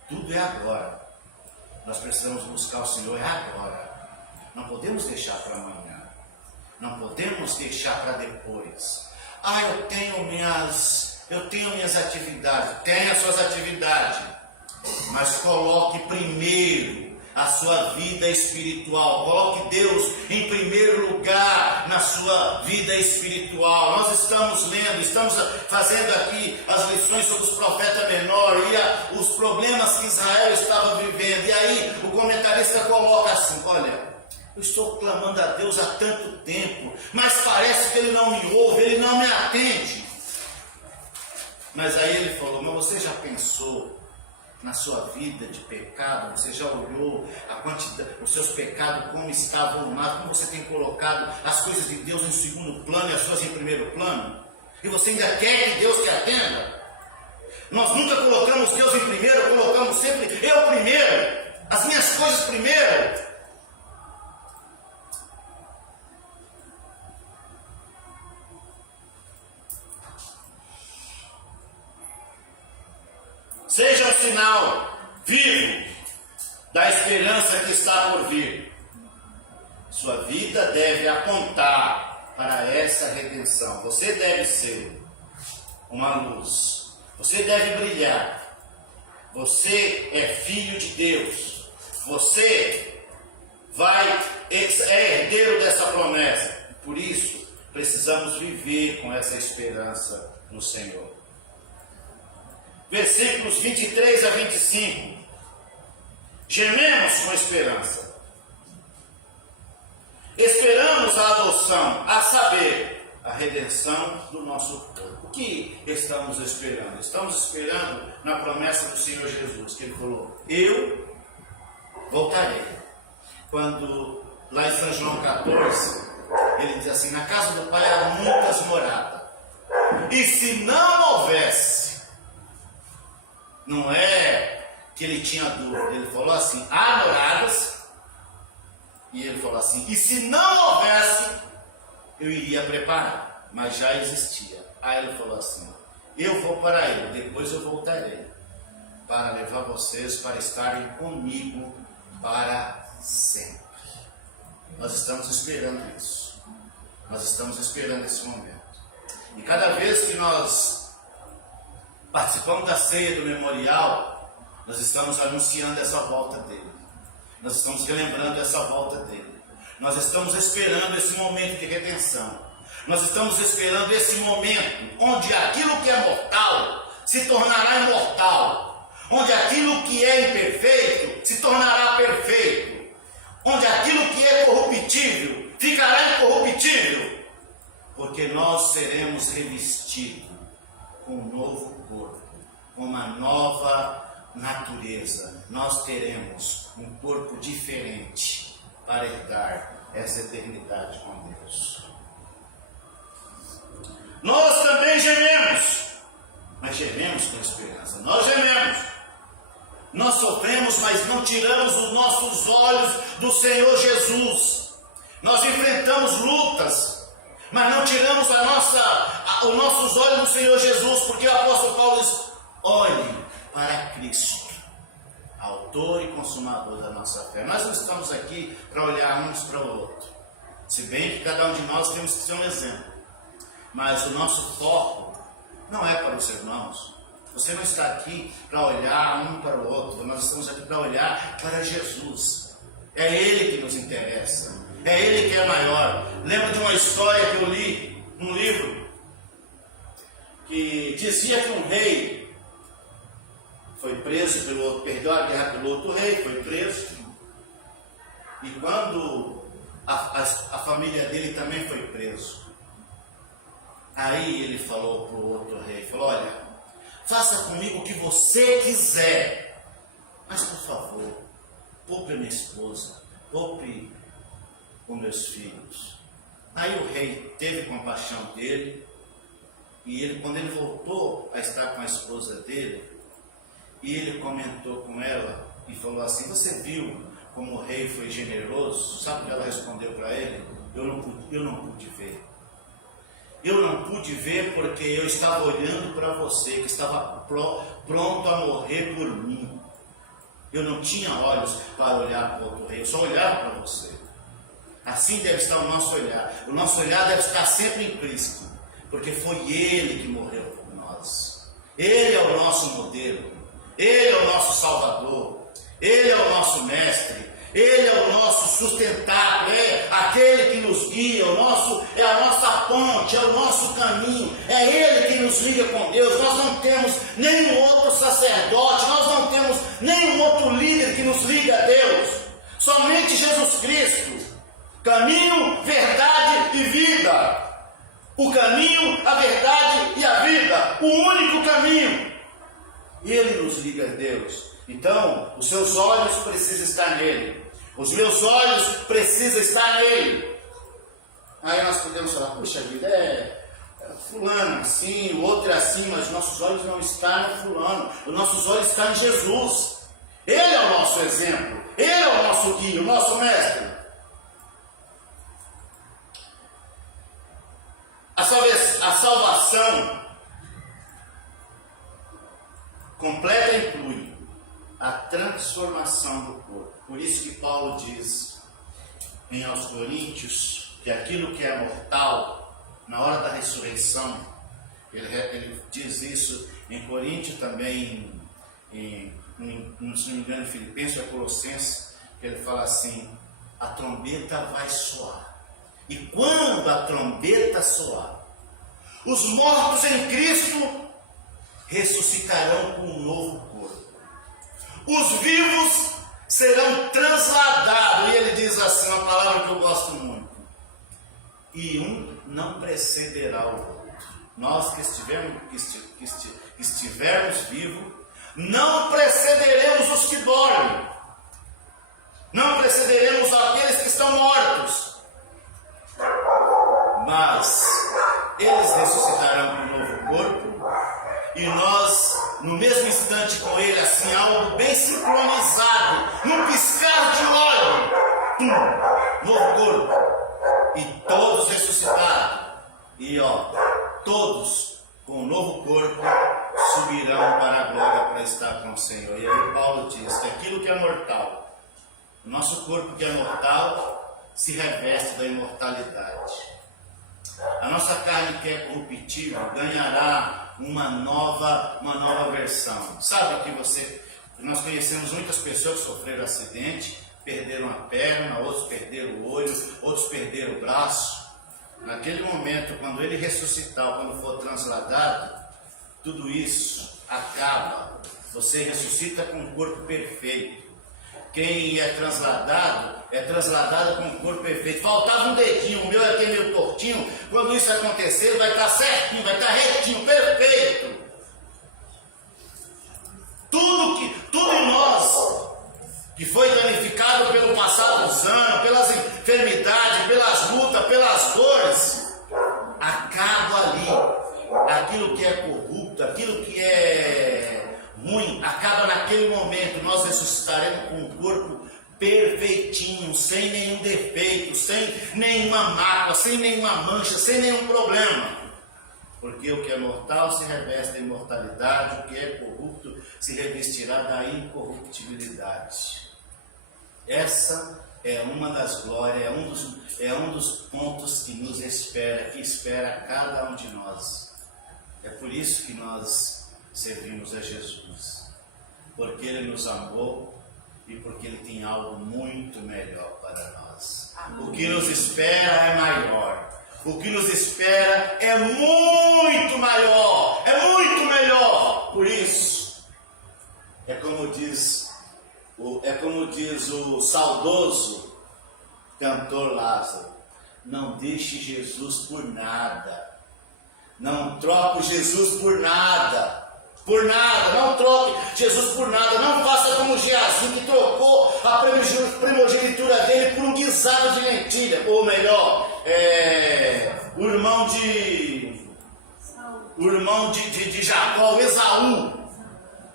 tudo é agora. Nós precisamos buscar o Senhor, é agora. Não podemos deixar para amanhã. Não podemos deixar para depois. Eu tenho minhas atividades. Tenha suas atividades. Mas coloque primeiro a sua vida espiritual. Coloque Deus em primeiro lugar na sua vida espiritual. Nós estamos lendo, estamos fazendo aqui as lições sobre os profetas menores e os problemas que Israel estava vivendo. E aí o comentarista coloca assim: olha, eu estou clamando a Deus há tanto tempo, mas parece que Ele não me ouve, Ele não me atende. Mas aí ele falou: mas você já pensou na sua vida de pecado? Você já olhou a quantidade, os seus pecados, como estavam arrumados, como você tem colocado as coisas de Deus em segundo plano e as suas em primeiro plano? E você ainda quer que Deus te atenda? Nós nunca colocamos Deus em primeiro, colocamos sempre eu primeiro, as minhas coisas primeiro. Seja um sinal vivo da esperança que está por vir. Sua vida deve apontar para essa redenção. Você deve ser uma luz. Você deve brilhar. Você é filho de Deus. Você é herdeiro dessa promessa. Por isso, precisamos viver com essa esperança no Senhor. Versículos 23 a 25. Gememos com esperança. Esperamos a adoção, a saber, a redenção do nosso corpo. O que estamos esperando? Estamos esperando na promessa do Senhor Jesus, que Ele falou: eu voltarei. Quando, lá em São João 14, Ele diz assim: na casa do Pai há muitas moradas. E se não houvesse, não é que ele tinha dúvida, ele falou assim: há moradas. E ele falou assim: e se não houvesse, eu iria preparar, mas já existia. Aí ele falou assim: eu vou para ele, depois eu voltarei, para levar vocês para estarem comigo para sempre. Nós estamos esperando isso. Nós estamos esperando esse momento. E cada vez que nós participamos da ceia do memorial, nós estamos anunciando essa volta dele. Nós estamos relembrando essa volta dele. Nós estamos esperando esse momento de redenção. Nós estamos esperando esse momento onde aquilo que é mortal se tornará imortal. Onde aquilo que é imperfeito se tornará perfeito. Onde aquilo que é corruptível ficará incorruptível. Porque nós seremos revestidos com um novo corpo, com uma nova natureza. Nós teremos um corpo diferente para herdar essa eternidade com Deus. Nós também gememos, mas gememos com esperança. Nós gememos, nós sofremos, mas não tiramos os nossos olhos do Senhor Jesus. Nós enfrentamos lutas, mas não tiramos os nossos olhos do Senhor Jesus, porque o apóstolo Paulo diz: olhe para Cristo, autor e consumador da nossa fé. Nós não estamos aqui para olhar uns para o outro, se bem que cada um de nós temos que ser um exemplo, mas o nosso foco não é para os irmãos. Você não está aqui para olhar um para o outro, nós estamos aqui para olhar para Jesus. É Ele que nos interessa, é Ele que é maior. Lembro de uma história que eu li num livro, que dizia que um rei foi preso pelo outro, perdeu a guerra pelo outro rei, foi preso. E quando a família dele também foi preso, aí ele falou para o outro rei, falou: olha, faça comigo o que você quiser, mas por favor, poupe a minha esposa, poupe os meus filhos. Aí o rei teve compaixão dele, e ele, quando ele voltou a estar com a esposa dele, e ele comentou com ela e falou assim: você viu como o rei foi generoso? Sabe o que ela respondeu para ele? Eu não pude ver. Eu não pude ver porque eu estava olhando para você, que estava pronto a morrer por mim. Eu não tinha olhos para olhar para o outro rei, eu só olhava para você. Assim deve estar o nosso olhar. O nosso olhar deve estar sempre em Cristo, porque foi Ele que morreu por nós. Ele é o nosso modelo, Ele é o nosso Salvador, Ele é o nosso Mestre, Ele é o nosso sustentáculo, é aquele que nos guia, é a nossa ponte, é o nosso caminho, é Ele que nos liga com Deus. Nós não temos nenhum outro sacerdote, nós não temos nenhum outro líder que nos liga a Deus, somente Jesus Cristo, caminho, verdade e vida. O caminho, a verdade e a vida, o único caminho. Ele nos liga a Deus. Então, os seus olhos precisam estar nele. Os meus olhos precisam estar nele. Aí nós podemos falar, puxa vida, fulano assim, o outro é assim, mas nossos olhos não estão no fulano. Os nossos olhos estão em Jesus. Ele é o nosso exemplo. Ele é o nosso guia, o nosso mestre. A salvação completa inclui a transformação do corpo. Por isso que Paulo diz em aos Coríntios que aquilo que é mortal, na hora da ressurreição, ele diz isso em Coríntios também, se não me engano, em Filipenses ou Colossenses, que ele fala assim, a trombeta vai soar. E quando a trombeta soar, os mortos em Cristo ressuscitarão com um novo corpo. Os vivos serão transladados. E ele diz assim, uma palavra que eu gosto muito. E um não precederá o outro. Nós que estivermos vivos, não precederemos os que dormem. Não precederemos aqueles que estão mortos. Mas eles ressuscitarão com um novo corpo, e nós, no mesmo instante com ele, assim, algo bem sincronizado, num piscar de olho, novo corpo, e todos ressuscitados, e todos com um novo corpo subirão para a glória para estar com o Senhor. E aí Paulo diz que aquilo que é mortal, o nosso corpo que é mortal, se reveste da imortalidade. A nossa carne que é corruptível ganhará uma nova versão. Sabe que nós conhecemos muitas pessoas que sofreram acidente, perderam a perna, outros perderam o olho, outros perderam o braço. Naquele momento, quando ele ressuscitar, quando for transladado, tudo isso acaba. Você ressuscita com um corpo perfeito. Quem é transladado com um corpo perfeito. Faltava um dedinho, o meu é aquele meio tortinho. Quando isso acontecer, vai estar certinho, vai estar retinho, perfeito. Tudo em nós que foi danificado pelo passado dos anos, pelas enfermidades, pelas lutas, pelas dores, acaba ali. Aquilo que é corrupto, aquilo que é ruim, acaba naquele momento. Nós ressuscitaremos com um corpo perfeitinho, sem nenhum defeito, sem nenhuma mácula, sem nenhuma mancha, sem nenhum problema. Porque o que é mortal se reveste da imortalidade, o que é corrupto se revestirá da incorruptibilidade. Essa é uma das glórias, é um dos pontos que nos espera, que espera cada um de nós. É por isso que nós servimos a Jesus, porque Ele nos amou e porque Ele tem algo muito melhor para nós. O que nos espera é maior, o que nos espera é muito maior, é muito melhor. Por isso, é como diz o saudoso cantor Lázaro, não deixe Jesus por nada. Não troque Jesus por nada. Por nada, não troque Jesus por nada. Não faça como Geazi, que trocou a primogenitura dele por um guisado de lentilha. Ou melhor, o irmão de Jacó, Esaú,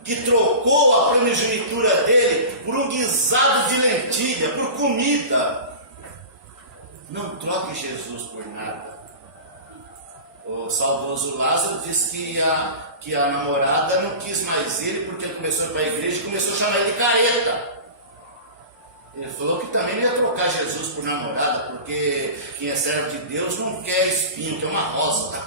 que trocou a primogenitura dele por um guisado de lentilha, por comida. Não troque Jesus por nada. O saudoso Lázaro disse que a namorada não quis mais ele, porque ele começou a ir para a igreja e começou a chamar ele de careta. Ele falou que também não ia trocar Jesus por namorada, porque quem é servo de Deus não quer espinho, quer uma rosa.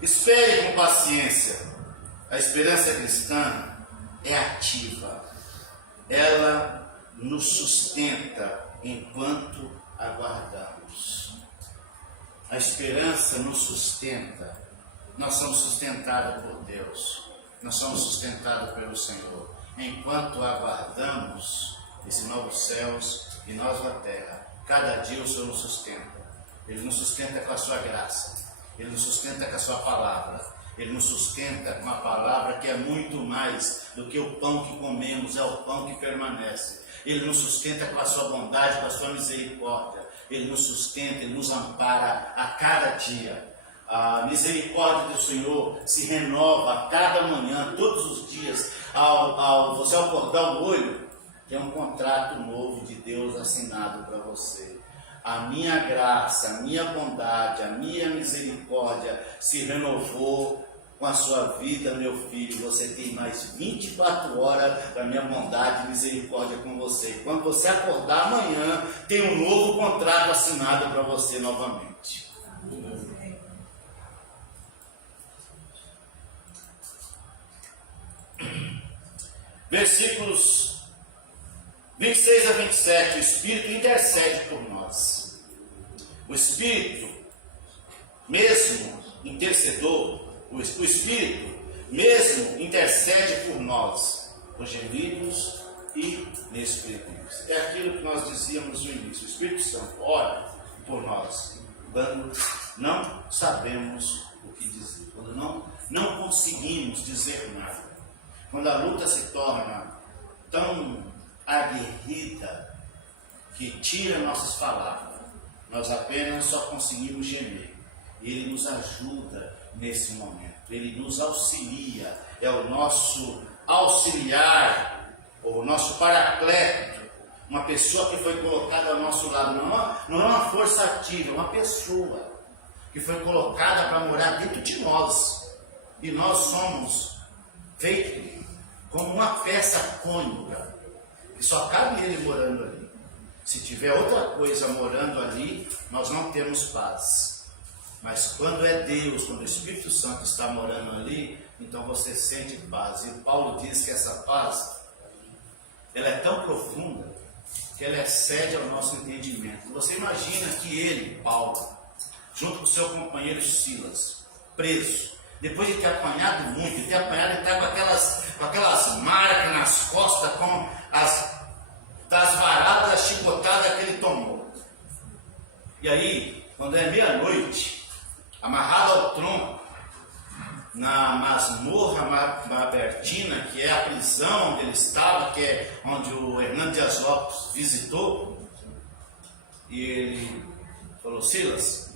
Espere com paciência. A esperança cristã é ativa. Ela nos sustenta enquanto aguardamos. A esperança nos sustenta. Nós somos sustentados por Deus. Nós somos sustentados pelo Senhor. Enquanto aguardamos esse novos céus e nova terra, cada dia o Senhor nos sustenta. Ele nos sustenta com a sua graça. Ele nos sustenta com a sua palavra. Ele nos sustenta com a palavra que é muito mais do que o pão que comemos, é o pão que permanece. Ele nos sustenta com a sua bondade, com a sua misericórdia. Ele nos sustenta, Ele nos ampara a cada dia. A misericórdia do Senhor se renova a cada manhã, todos os dias. Ao você acordar o olho, tem um contrato novo de Deus assinado para você. A minha graça, a minha bondade, a minha misericórdia se renovou com a sua vida, meu filho. Você tem mais 24 horas da minha bondade e misericórdia com você. Quando você acordar amanhã, tem um novo contrato assinado para você novamente. Versículos 26 a 27, o Espírito intercede por nós. O Espírito, mesmo intercedor, o Espírito mesmo intercede por nós, com gemidos inexprimíveis. É aquilo que nós dizíamos no início. O Espírito Santo ora por nós, quando não sabemos o que dizer, quando não conseguimos dizer nada. Quando a luta se torna tão aguerrida que tira nossas palavras, nós apenas só conseguimos gemer. Ele nos ajuda nesse momento, Ele nos auxilia, é o nosso auxiliar, ou o nosso paracleto, uma pessoa que foi colocada ao nosso lado, não é uma força ativa, é uma pessoa que foi colocada para morar dentro de nós, e nós somos feitos como uma peça cônica, que só cabe Ele morando ali. Se tiver outra coisa morando ali, nós não temos paz. Mas quando é Deus, quando o Espírito Santo está morando ali, então você sente paz. E Paulo diz que essa paz, ela é tão profunda, que ela excede ao nosso entendimento. Você imagina que ele, Paulo, junto com o seu companheiro Silas, preso, depois de ter apanhado muito, de ter apanhado, ele está com aquelas marcas nas costas, com das varadas, chicotadas que ele tomou. E aí, quando é meia-noite, amarrado ao tronco, na masmorra Mabertina, que é a prisão onde ele estava, que é onde o Hernando Dias Lopes visitou, e ele falou: Silas,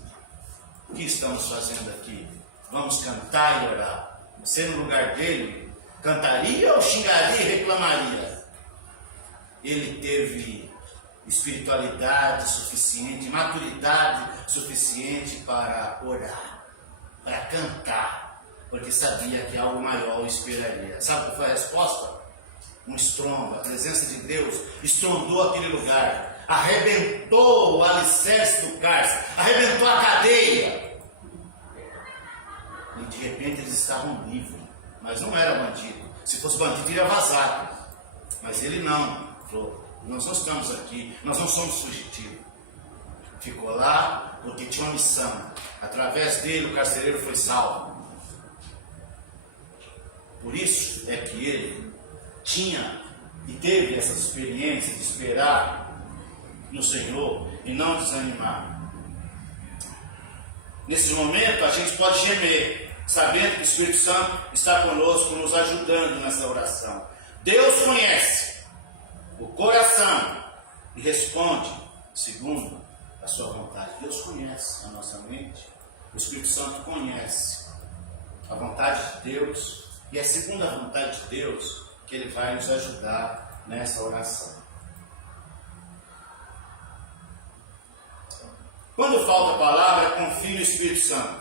o que estamos fazendo aqui? Vamos cantar e orar. Você no lugar dele, cantaria ou xingaria e reclamaria? Ele teve espiritualidade suficiente, maturidade suficiente para orar, para cantar, porque sabia que algo maior o esperaria. Sabe qual foi a resposta? Um estrondo. A presença de Deus estrondou aquele lugar, arrebentou o alicerce do cárcere, arrebentou a cadeia. E de repente eles estavam livres, mas não era bandido. Se fosse bandido, iria vazado. Mas ele não. Falou: nós não estamos aqui, nós não somos fugitivos. Ficou lá porque tinha uma missão. Através dele o carcereiro foi salvo. Por isso é que ele tinha e teve essa experiência de esperar no Senhor e não desanimar. Nesse momento a gente pode gemer, sabendo que o Espírito Santo está conosco, nos ajudando nessa oração. Deus conhece o coração e responde segundo a sua vontade. Deus conhece a nossa mente, o Espírito Santo conhece a vontade de Deus, e é segundo a vontade de Deus que Ele vai nos ajudar nessa oração. Quando falta a palavra, confie no Espírito Santo.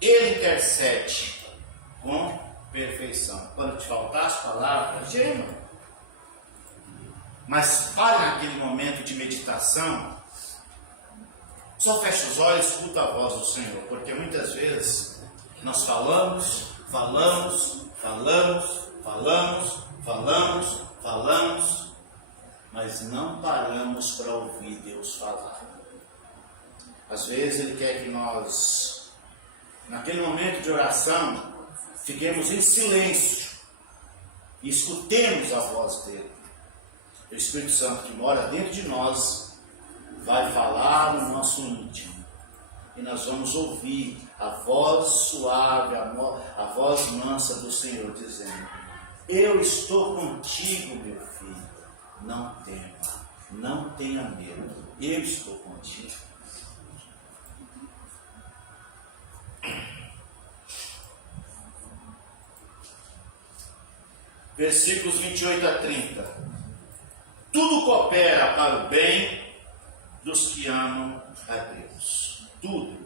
Ele intercede com perfeição. Quando te faltar as palavras, gema. Mas pare naquele momento de meditação. Só fecha os olhos e escuta a voz do Senhor. Porque muitas vezes nós falamos, mas não paramos para ouvir Deus falar. Às vezes Ele quer que nós, naquele momento de oração, fiquemos em silêncio e escutemos a voz dEle. O Espírito Santo que mora dentro de nós vai falar no nosso íntimo. E nós vamos ouvir a voz suave, a voz mansa do Senhor dizendo: eu estou contigo, meu filho. Não tema, não tenha medo. Eu estou contigo. Versículos 28 a 30. Tudo coopera para o bem dos que amam a Deus. Tudo.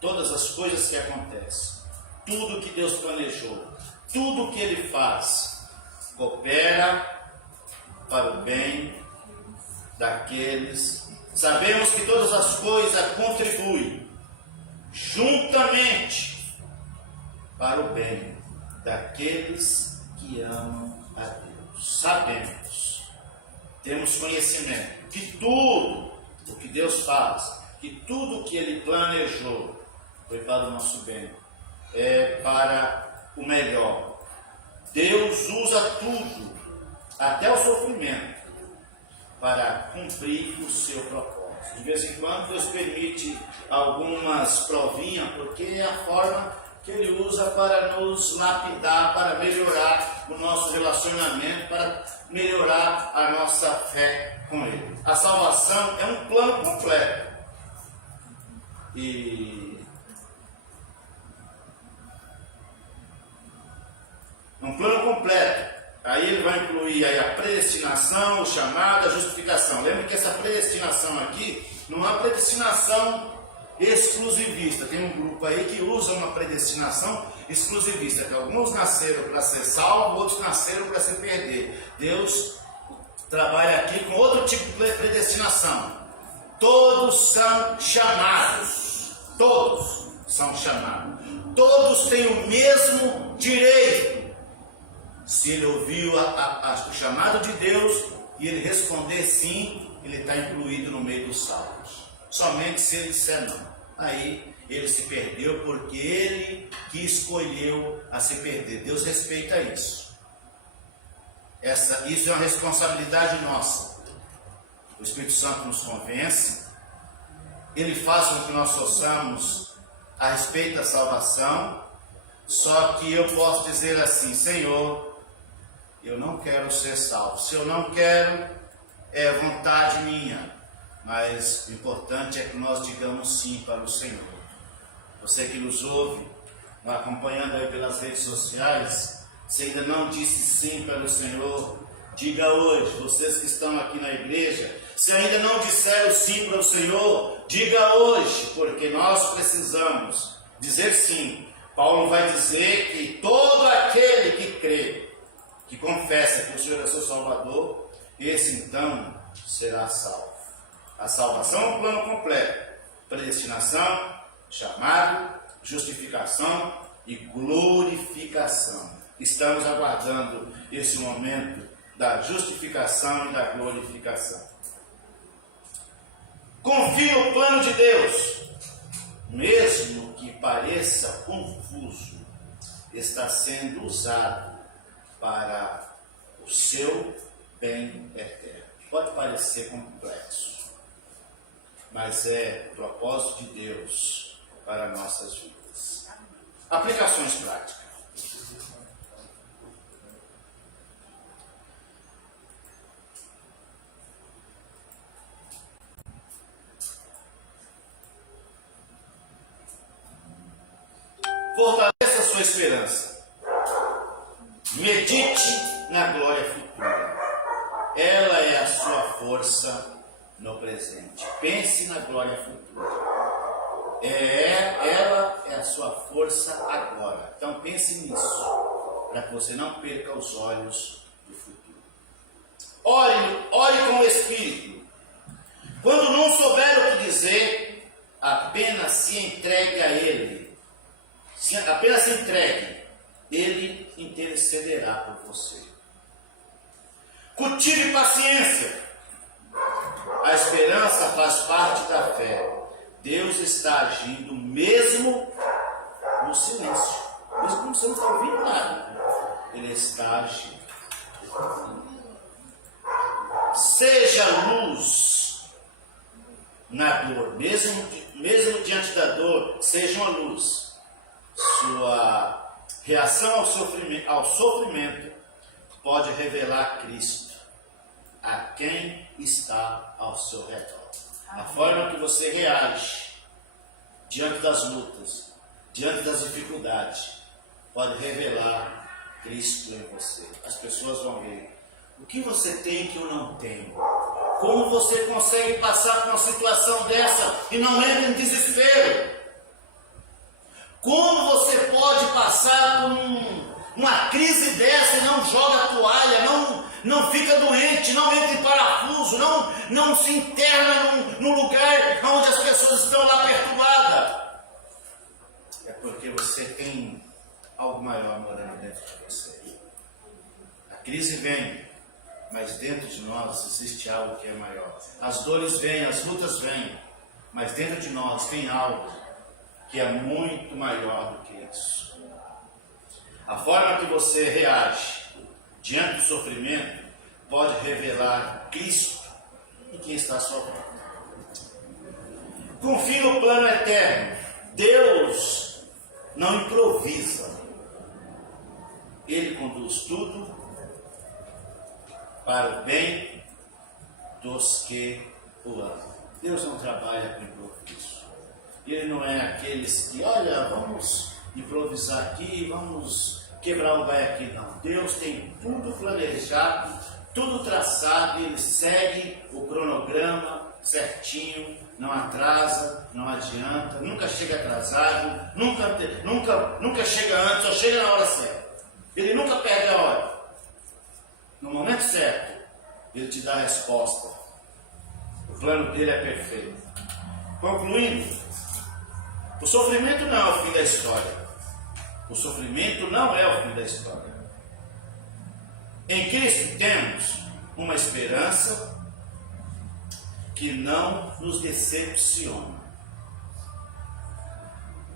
Todas as coisas que acontecem. Tudo que Deus planejou. Tudo que Ele faz. Coopera para o bem daqueles. Sabemos que todas as coisas contribuem juntamente para o bem daqueles que amam a Deus. Sabemos, temos conhecimento que tudo o que Deus faz, que tudo o que Ele planejou foi para o nosso bem, é para o melhor. Deus usa tudo, até o sofrimento, para cumprir o seu propósito. De vez em quando Deus permite algumas provinhas, porque é a forma que Ele usa para nos lapidar, para melhorar o nosso relacionamento, para melhorar a nossa fé com Ele. A salvação é um plano completo. Um plano completo. Aí ele vai incluir aí a predestinação, o chamado, a justificação. Lembre que essa predestinação aqui não é uma predestinação exclusivista. Tem um grupo aí que usa uma predestinação exclusivista, que alguns nasceram para ser salvos, outros nasceram para se perder. Deus trabalha aqui com outro tipo de predestinação. Todos são chamados. Todos são chamados. Todos têm o mesmo direito. Se ele ouviu o chamado de Deus e ele responder sim, ele está incluído no meio dos salvos. Somente se ele disser não, aí ele se perdeu porque ele que escolheu a se perder. Deus respeita isso. Isso é uma responsabilidade nossa. O Espírito Santo nos convence, ele faz com que nós ouçamos a respeito da salvação. Só que eu posso dizer assim: Senhor, eu não quero ser salvo. Se eu não quero, é vontade minha. Mas o importante é que nós digamos sim para o Senhor. Você que nos ouve, acompanhando aí pelas redes sociais, se ainda não disse sim para o Senhor, diga hoje. Vocês que estão aqui na igreja, se ainda não disseram sim para o Senhor, diga hoje, porque nós precisamos dizer sim. Paulo vai dizer que todo aquele que crê, que confessa que o Senhor é seu Salvador, esse então será salvo. A salvação é um plano completo: predestinação, chamado, justificação e glorificação. Estamos aguardando esse momento da justificação e da glorificação. Confie no plano de Deus, mesmo que pareça confuso, está sendo usado para o seu bem eterno. Pode parecer complexo, mas é o propósito de Deus para nossas vidas. Aplicações práticas. Fortaleça a sua esperança. Medite na glória futura. Ela é a sua força no presente. Pense na glória futura. Ela é a sua força agora. Então pense nisso, para que você não perca os olhos do futuro. Ore com o Espírito. Quando não souber o que dizer, apenas se entregue a Ele. Apenas se entregue. Ele intercederá por você. Cultive paciência. A esperança faz parte da fé. Deus está agindo mesmo no silêncio. Mesmo quando você não está ouvindo nada. Ele está agindo. Seja luz na dor. Mesmo diante da dor, seja uma luz. Sua reação ao sofrimento pode revelar Cristo a quem está ao seu redor. A forma que você reage diante das lutas, diante das dificuldades, pode revelar Cristo em você. As pessoas vão ver o que você tem que eu não tenho. Como você consegue passar por uma situação dessa e não entra em desespero? Como você pode passar por uma crise dessa e não joga a toalha, não fica doente, não entra em parafuso, não se interna num lugar onde as pessoas estão lá perturbadas? É porque você tem algo maior morando dentro de você. A crise vem, mas dentro de nós existe algo que é maior. As dores vêm, as lutas vêm, mas dentro de nós tem algo que é muito maior do que isso. A forma que você reage diante do sofrimento pode revelar Cristo em quem está à sua volta. Confie no plano eterno. Deus não improvisa. Ele conduz tudo para o bem dos que o amam. Deus não trabalha com improviso. Ele não é aqueles que, olha, vamos improvisar aqui, vamos quebrar o galho aqui. Não. Deus tem tudo planejado, tudo traçado, ele segue o cronograma certinho, não atrasa, não adianta, nunca chega atrasado, nunca chega antes, só chega na hora certa. Ele nunca perde a hora. No momento certo, ele te dá a resposta. O plano dele é perfeito. Concluindo, o sofrimento não é o fim da história. O sofrimento não é o fim da história. Em Cristo temos uma esperança que não nos decepciona.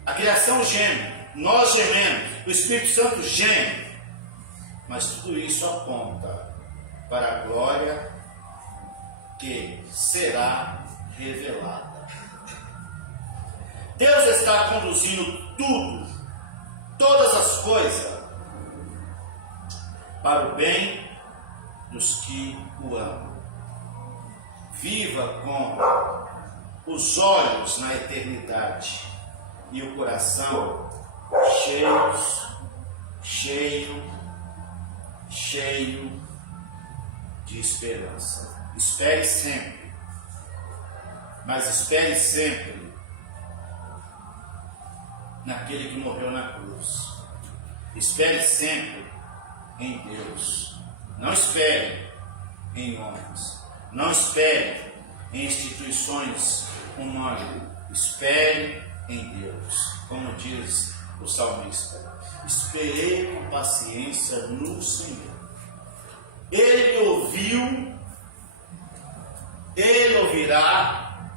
A criação geme, nós gememos, o Espírito Santo geme, mas tudo isso aponta para a glória que será revelada. Deus está conduzindo tudo, todas as coisas, para o bem dos que o amam. Viva com os olhos na eternidade e o coração cheio de esperança. Espere sempre, mas espere sempre naquele que morreu na cruz. Espere sempre em Deus. Não espere em homens. Não espere em instituições humanas. Espere em Deus. Como diz o salmista: esperei com paciência no Senhor. Ele me ouviu, Ele ouvirá,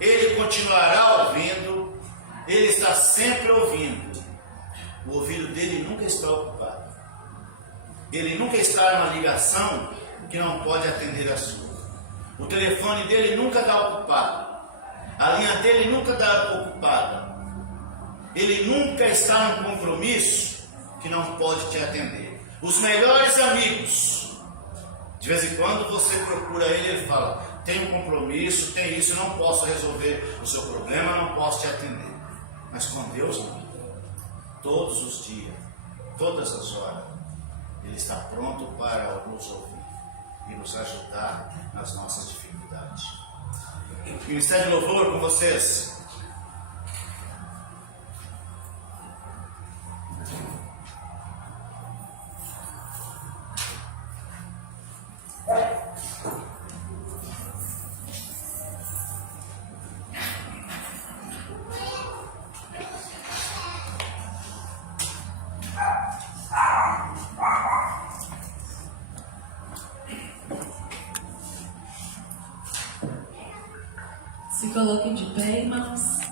Ele continuará ouvindo, Ele está sempre ouvindo. O ouvido dele nunca está ocupado. Ele nunca está numa ligação que não pode atender a sua. O telefone dele nunca está ocupado. A linha dele nunca está ocupada. Ele nunca está num compromisso que não pode te atender. Os melhores amigos, de vez em quando você procura ele fala: tem um compromisso, tem isso, não posso resolver o seu problema, não posso te atender. Mas com Deus não. Todos os dias, todas as horas, Ele está pronto para nos ouvir e nos ajudar nas nossas dificuldades. Ministério de Louvor com vocês. coloquem de pé, irmãos.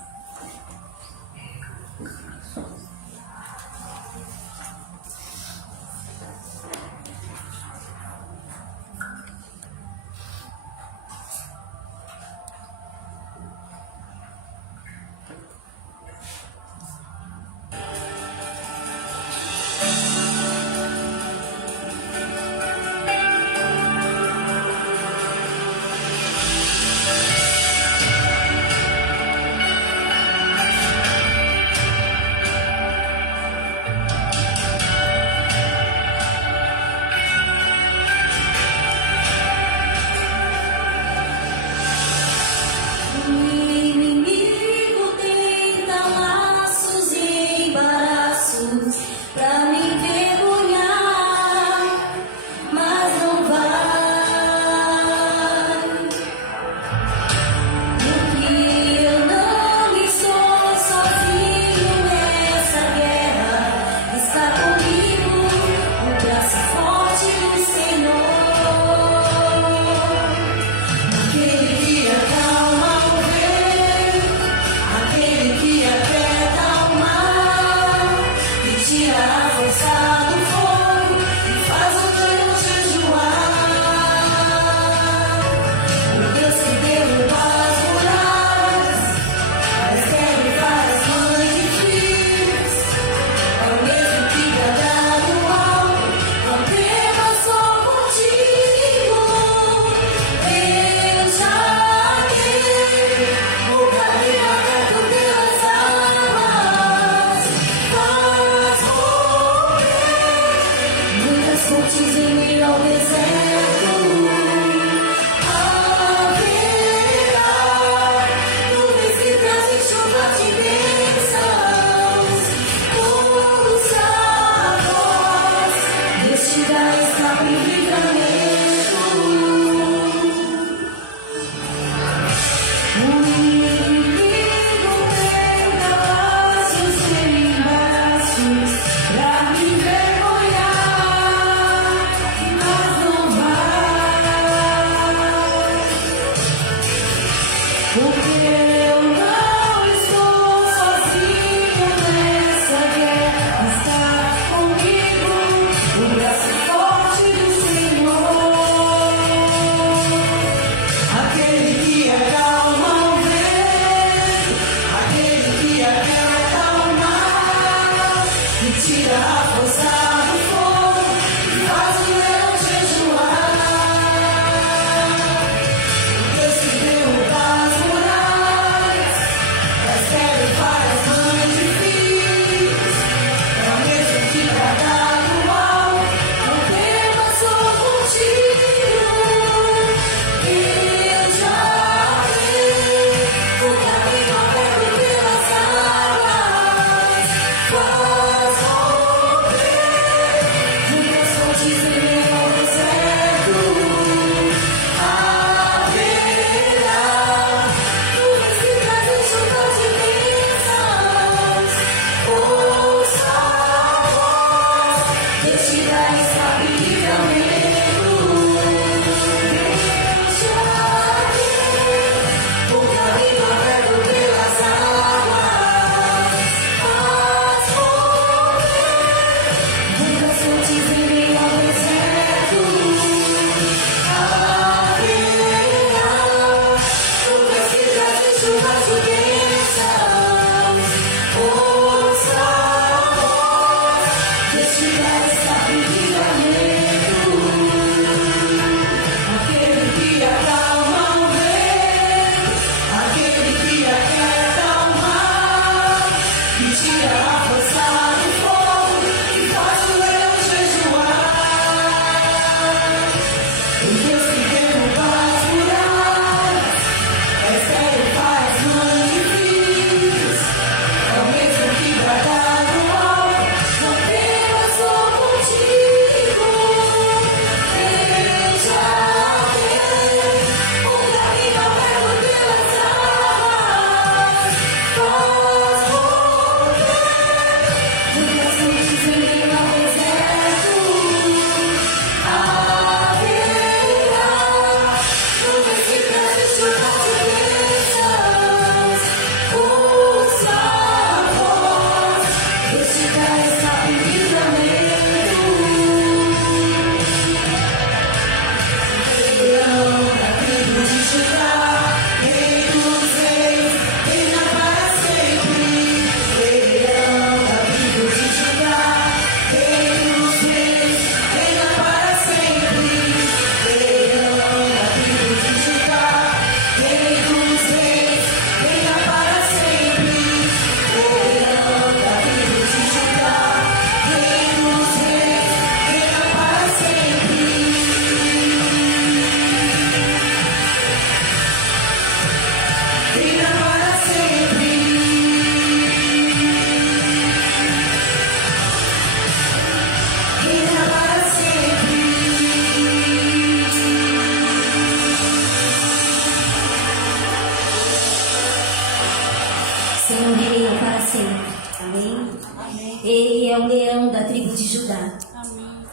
reina para sempre. Amém? Ele é o leão da tribo de Judá.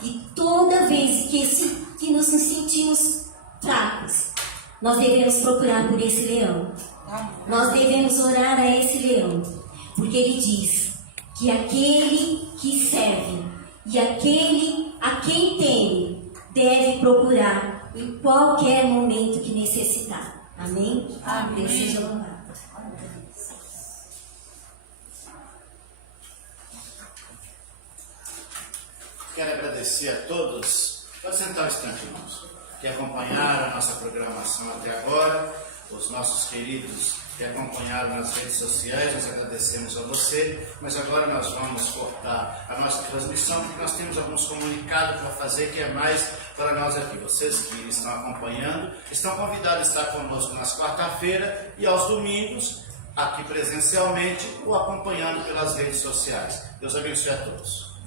E toda vez que nos sentimos fracos, nós devemos procurar por esse leão. Nós devemos orar a esse leão. Porque ele diz que aquele que serve e aquele a quem teme deve procurar em qualquer momento que necessitar. Amém? Deus seja louvado. Quero agradecer a todos, pode sentar um instante, irmãos, que acompanharam a nossa programação até agora, os nossos queridos que acompanharam nas redes sociais, nós agradecemos a você, mas agora nós vamos cortar a nossa transmissão, porque nós temos alguns comunicados para fazer, que é mais para nós aqui. Vocês que estão acompanhando, estão convidados a estar conosco nas quarta-feiras e aos domingos, aqui presencialmente, ou acompanhando pelas redes sociais. Deus abençoe a todos.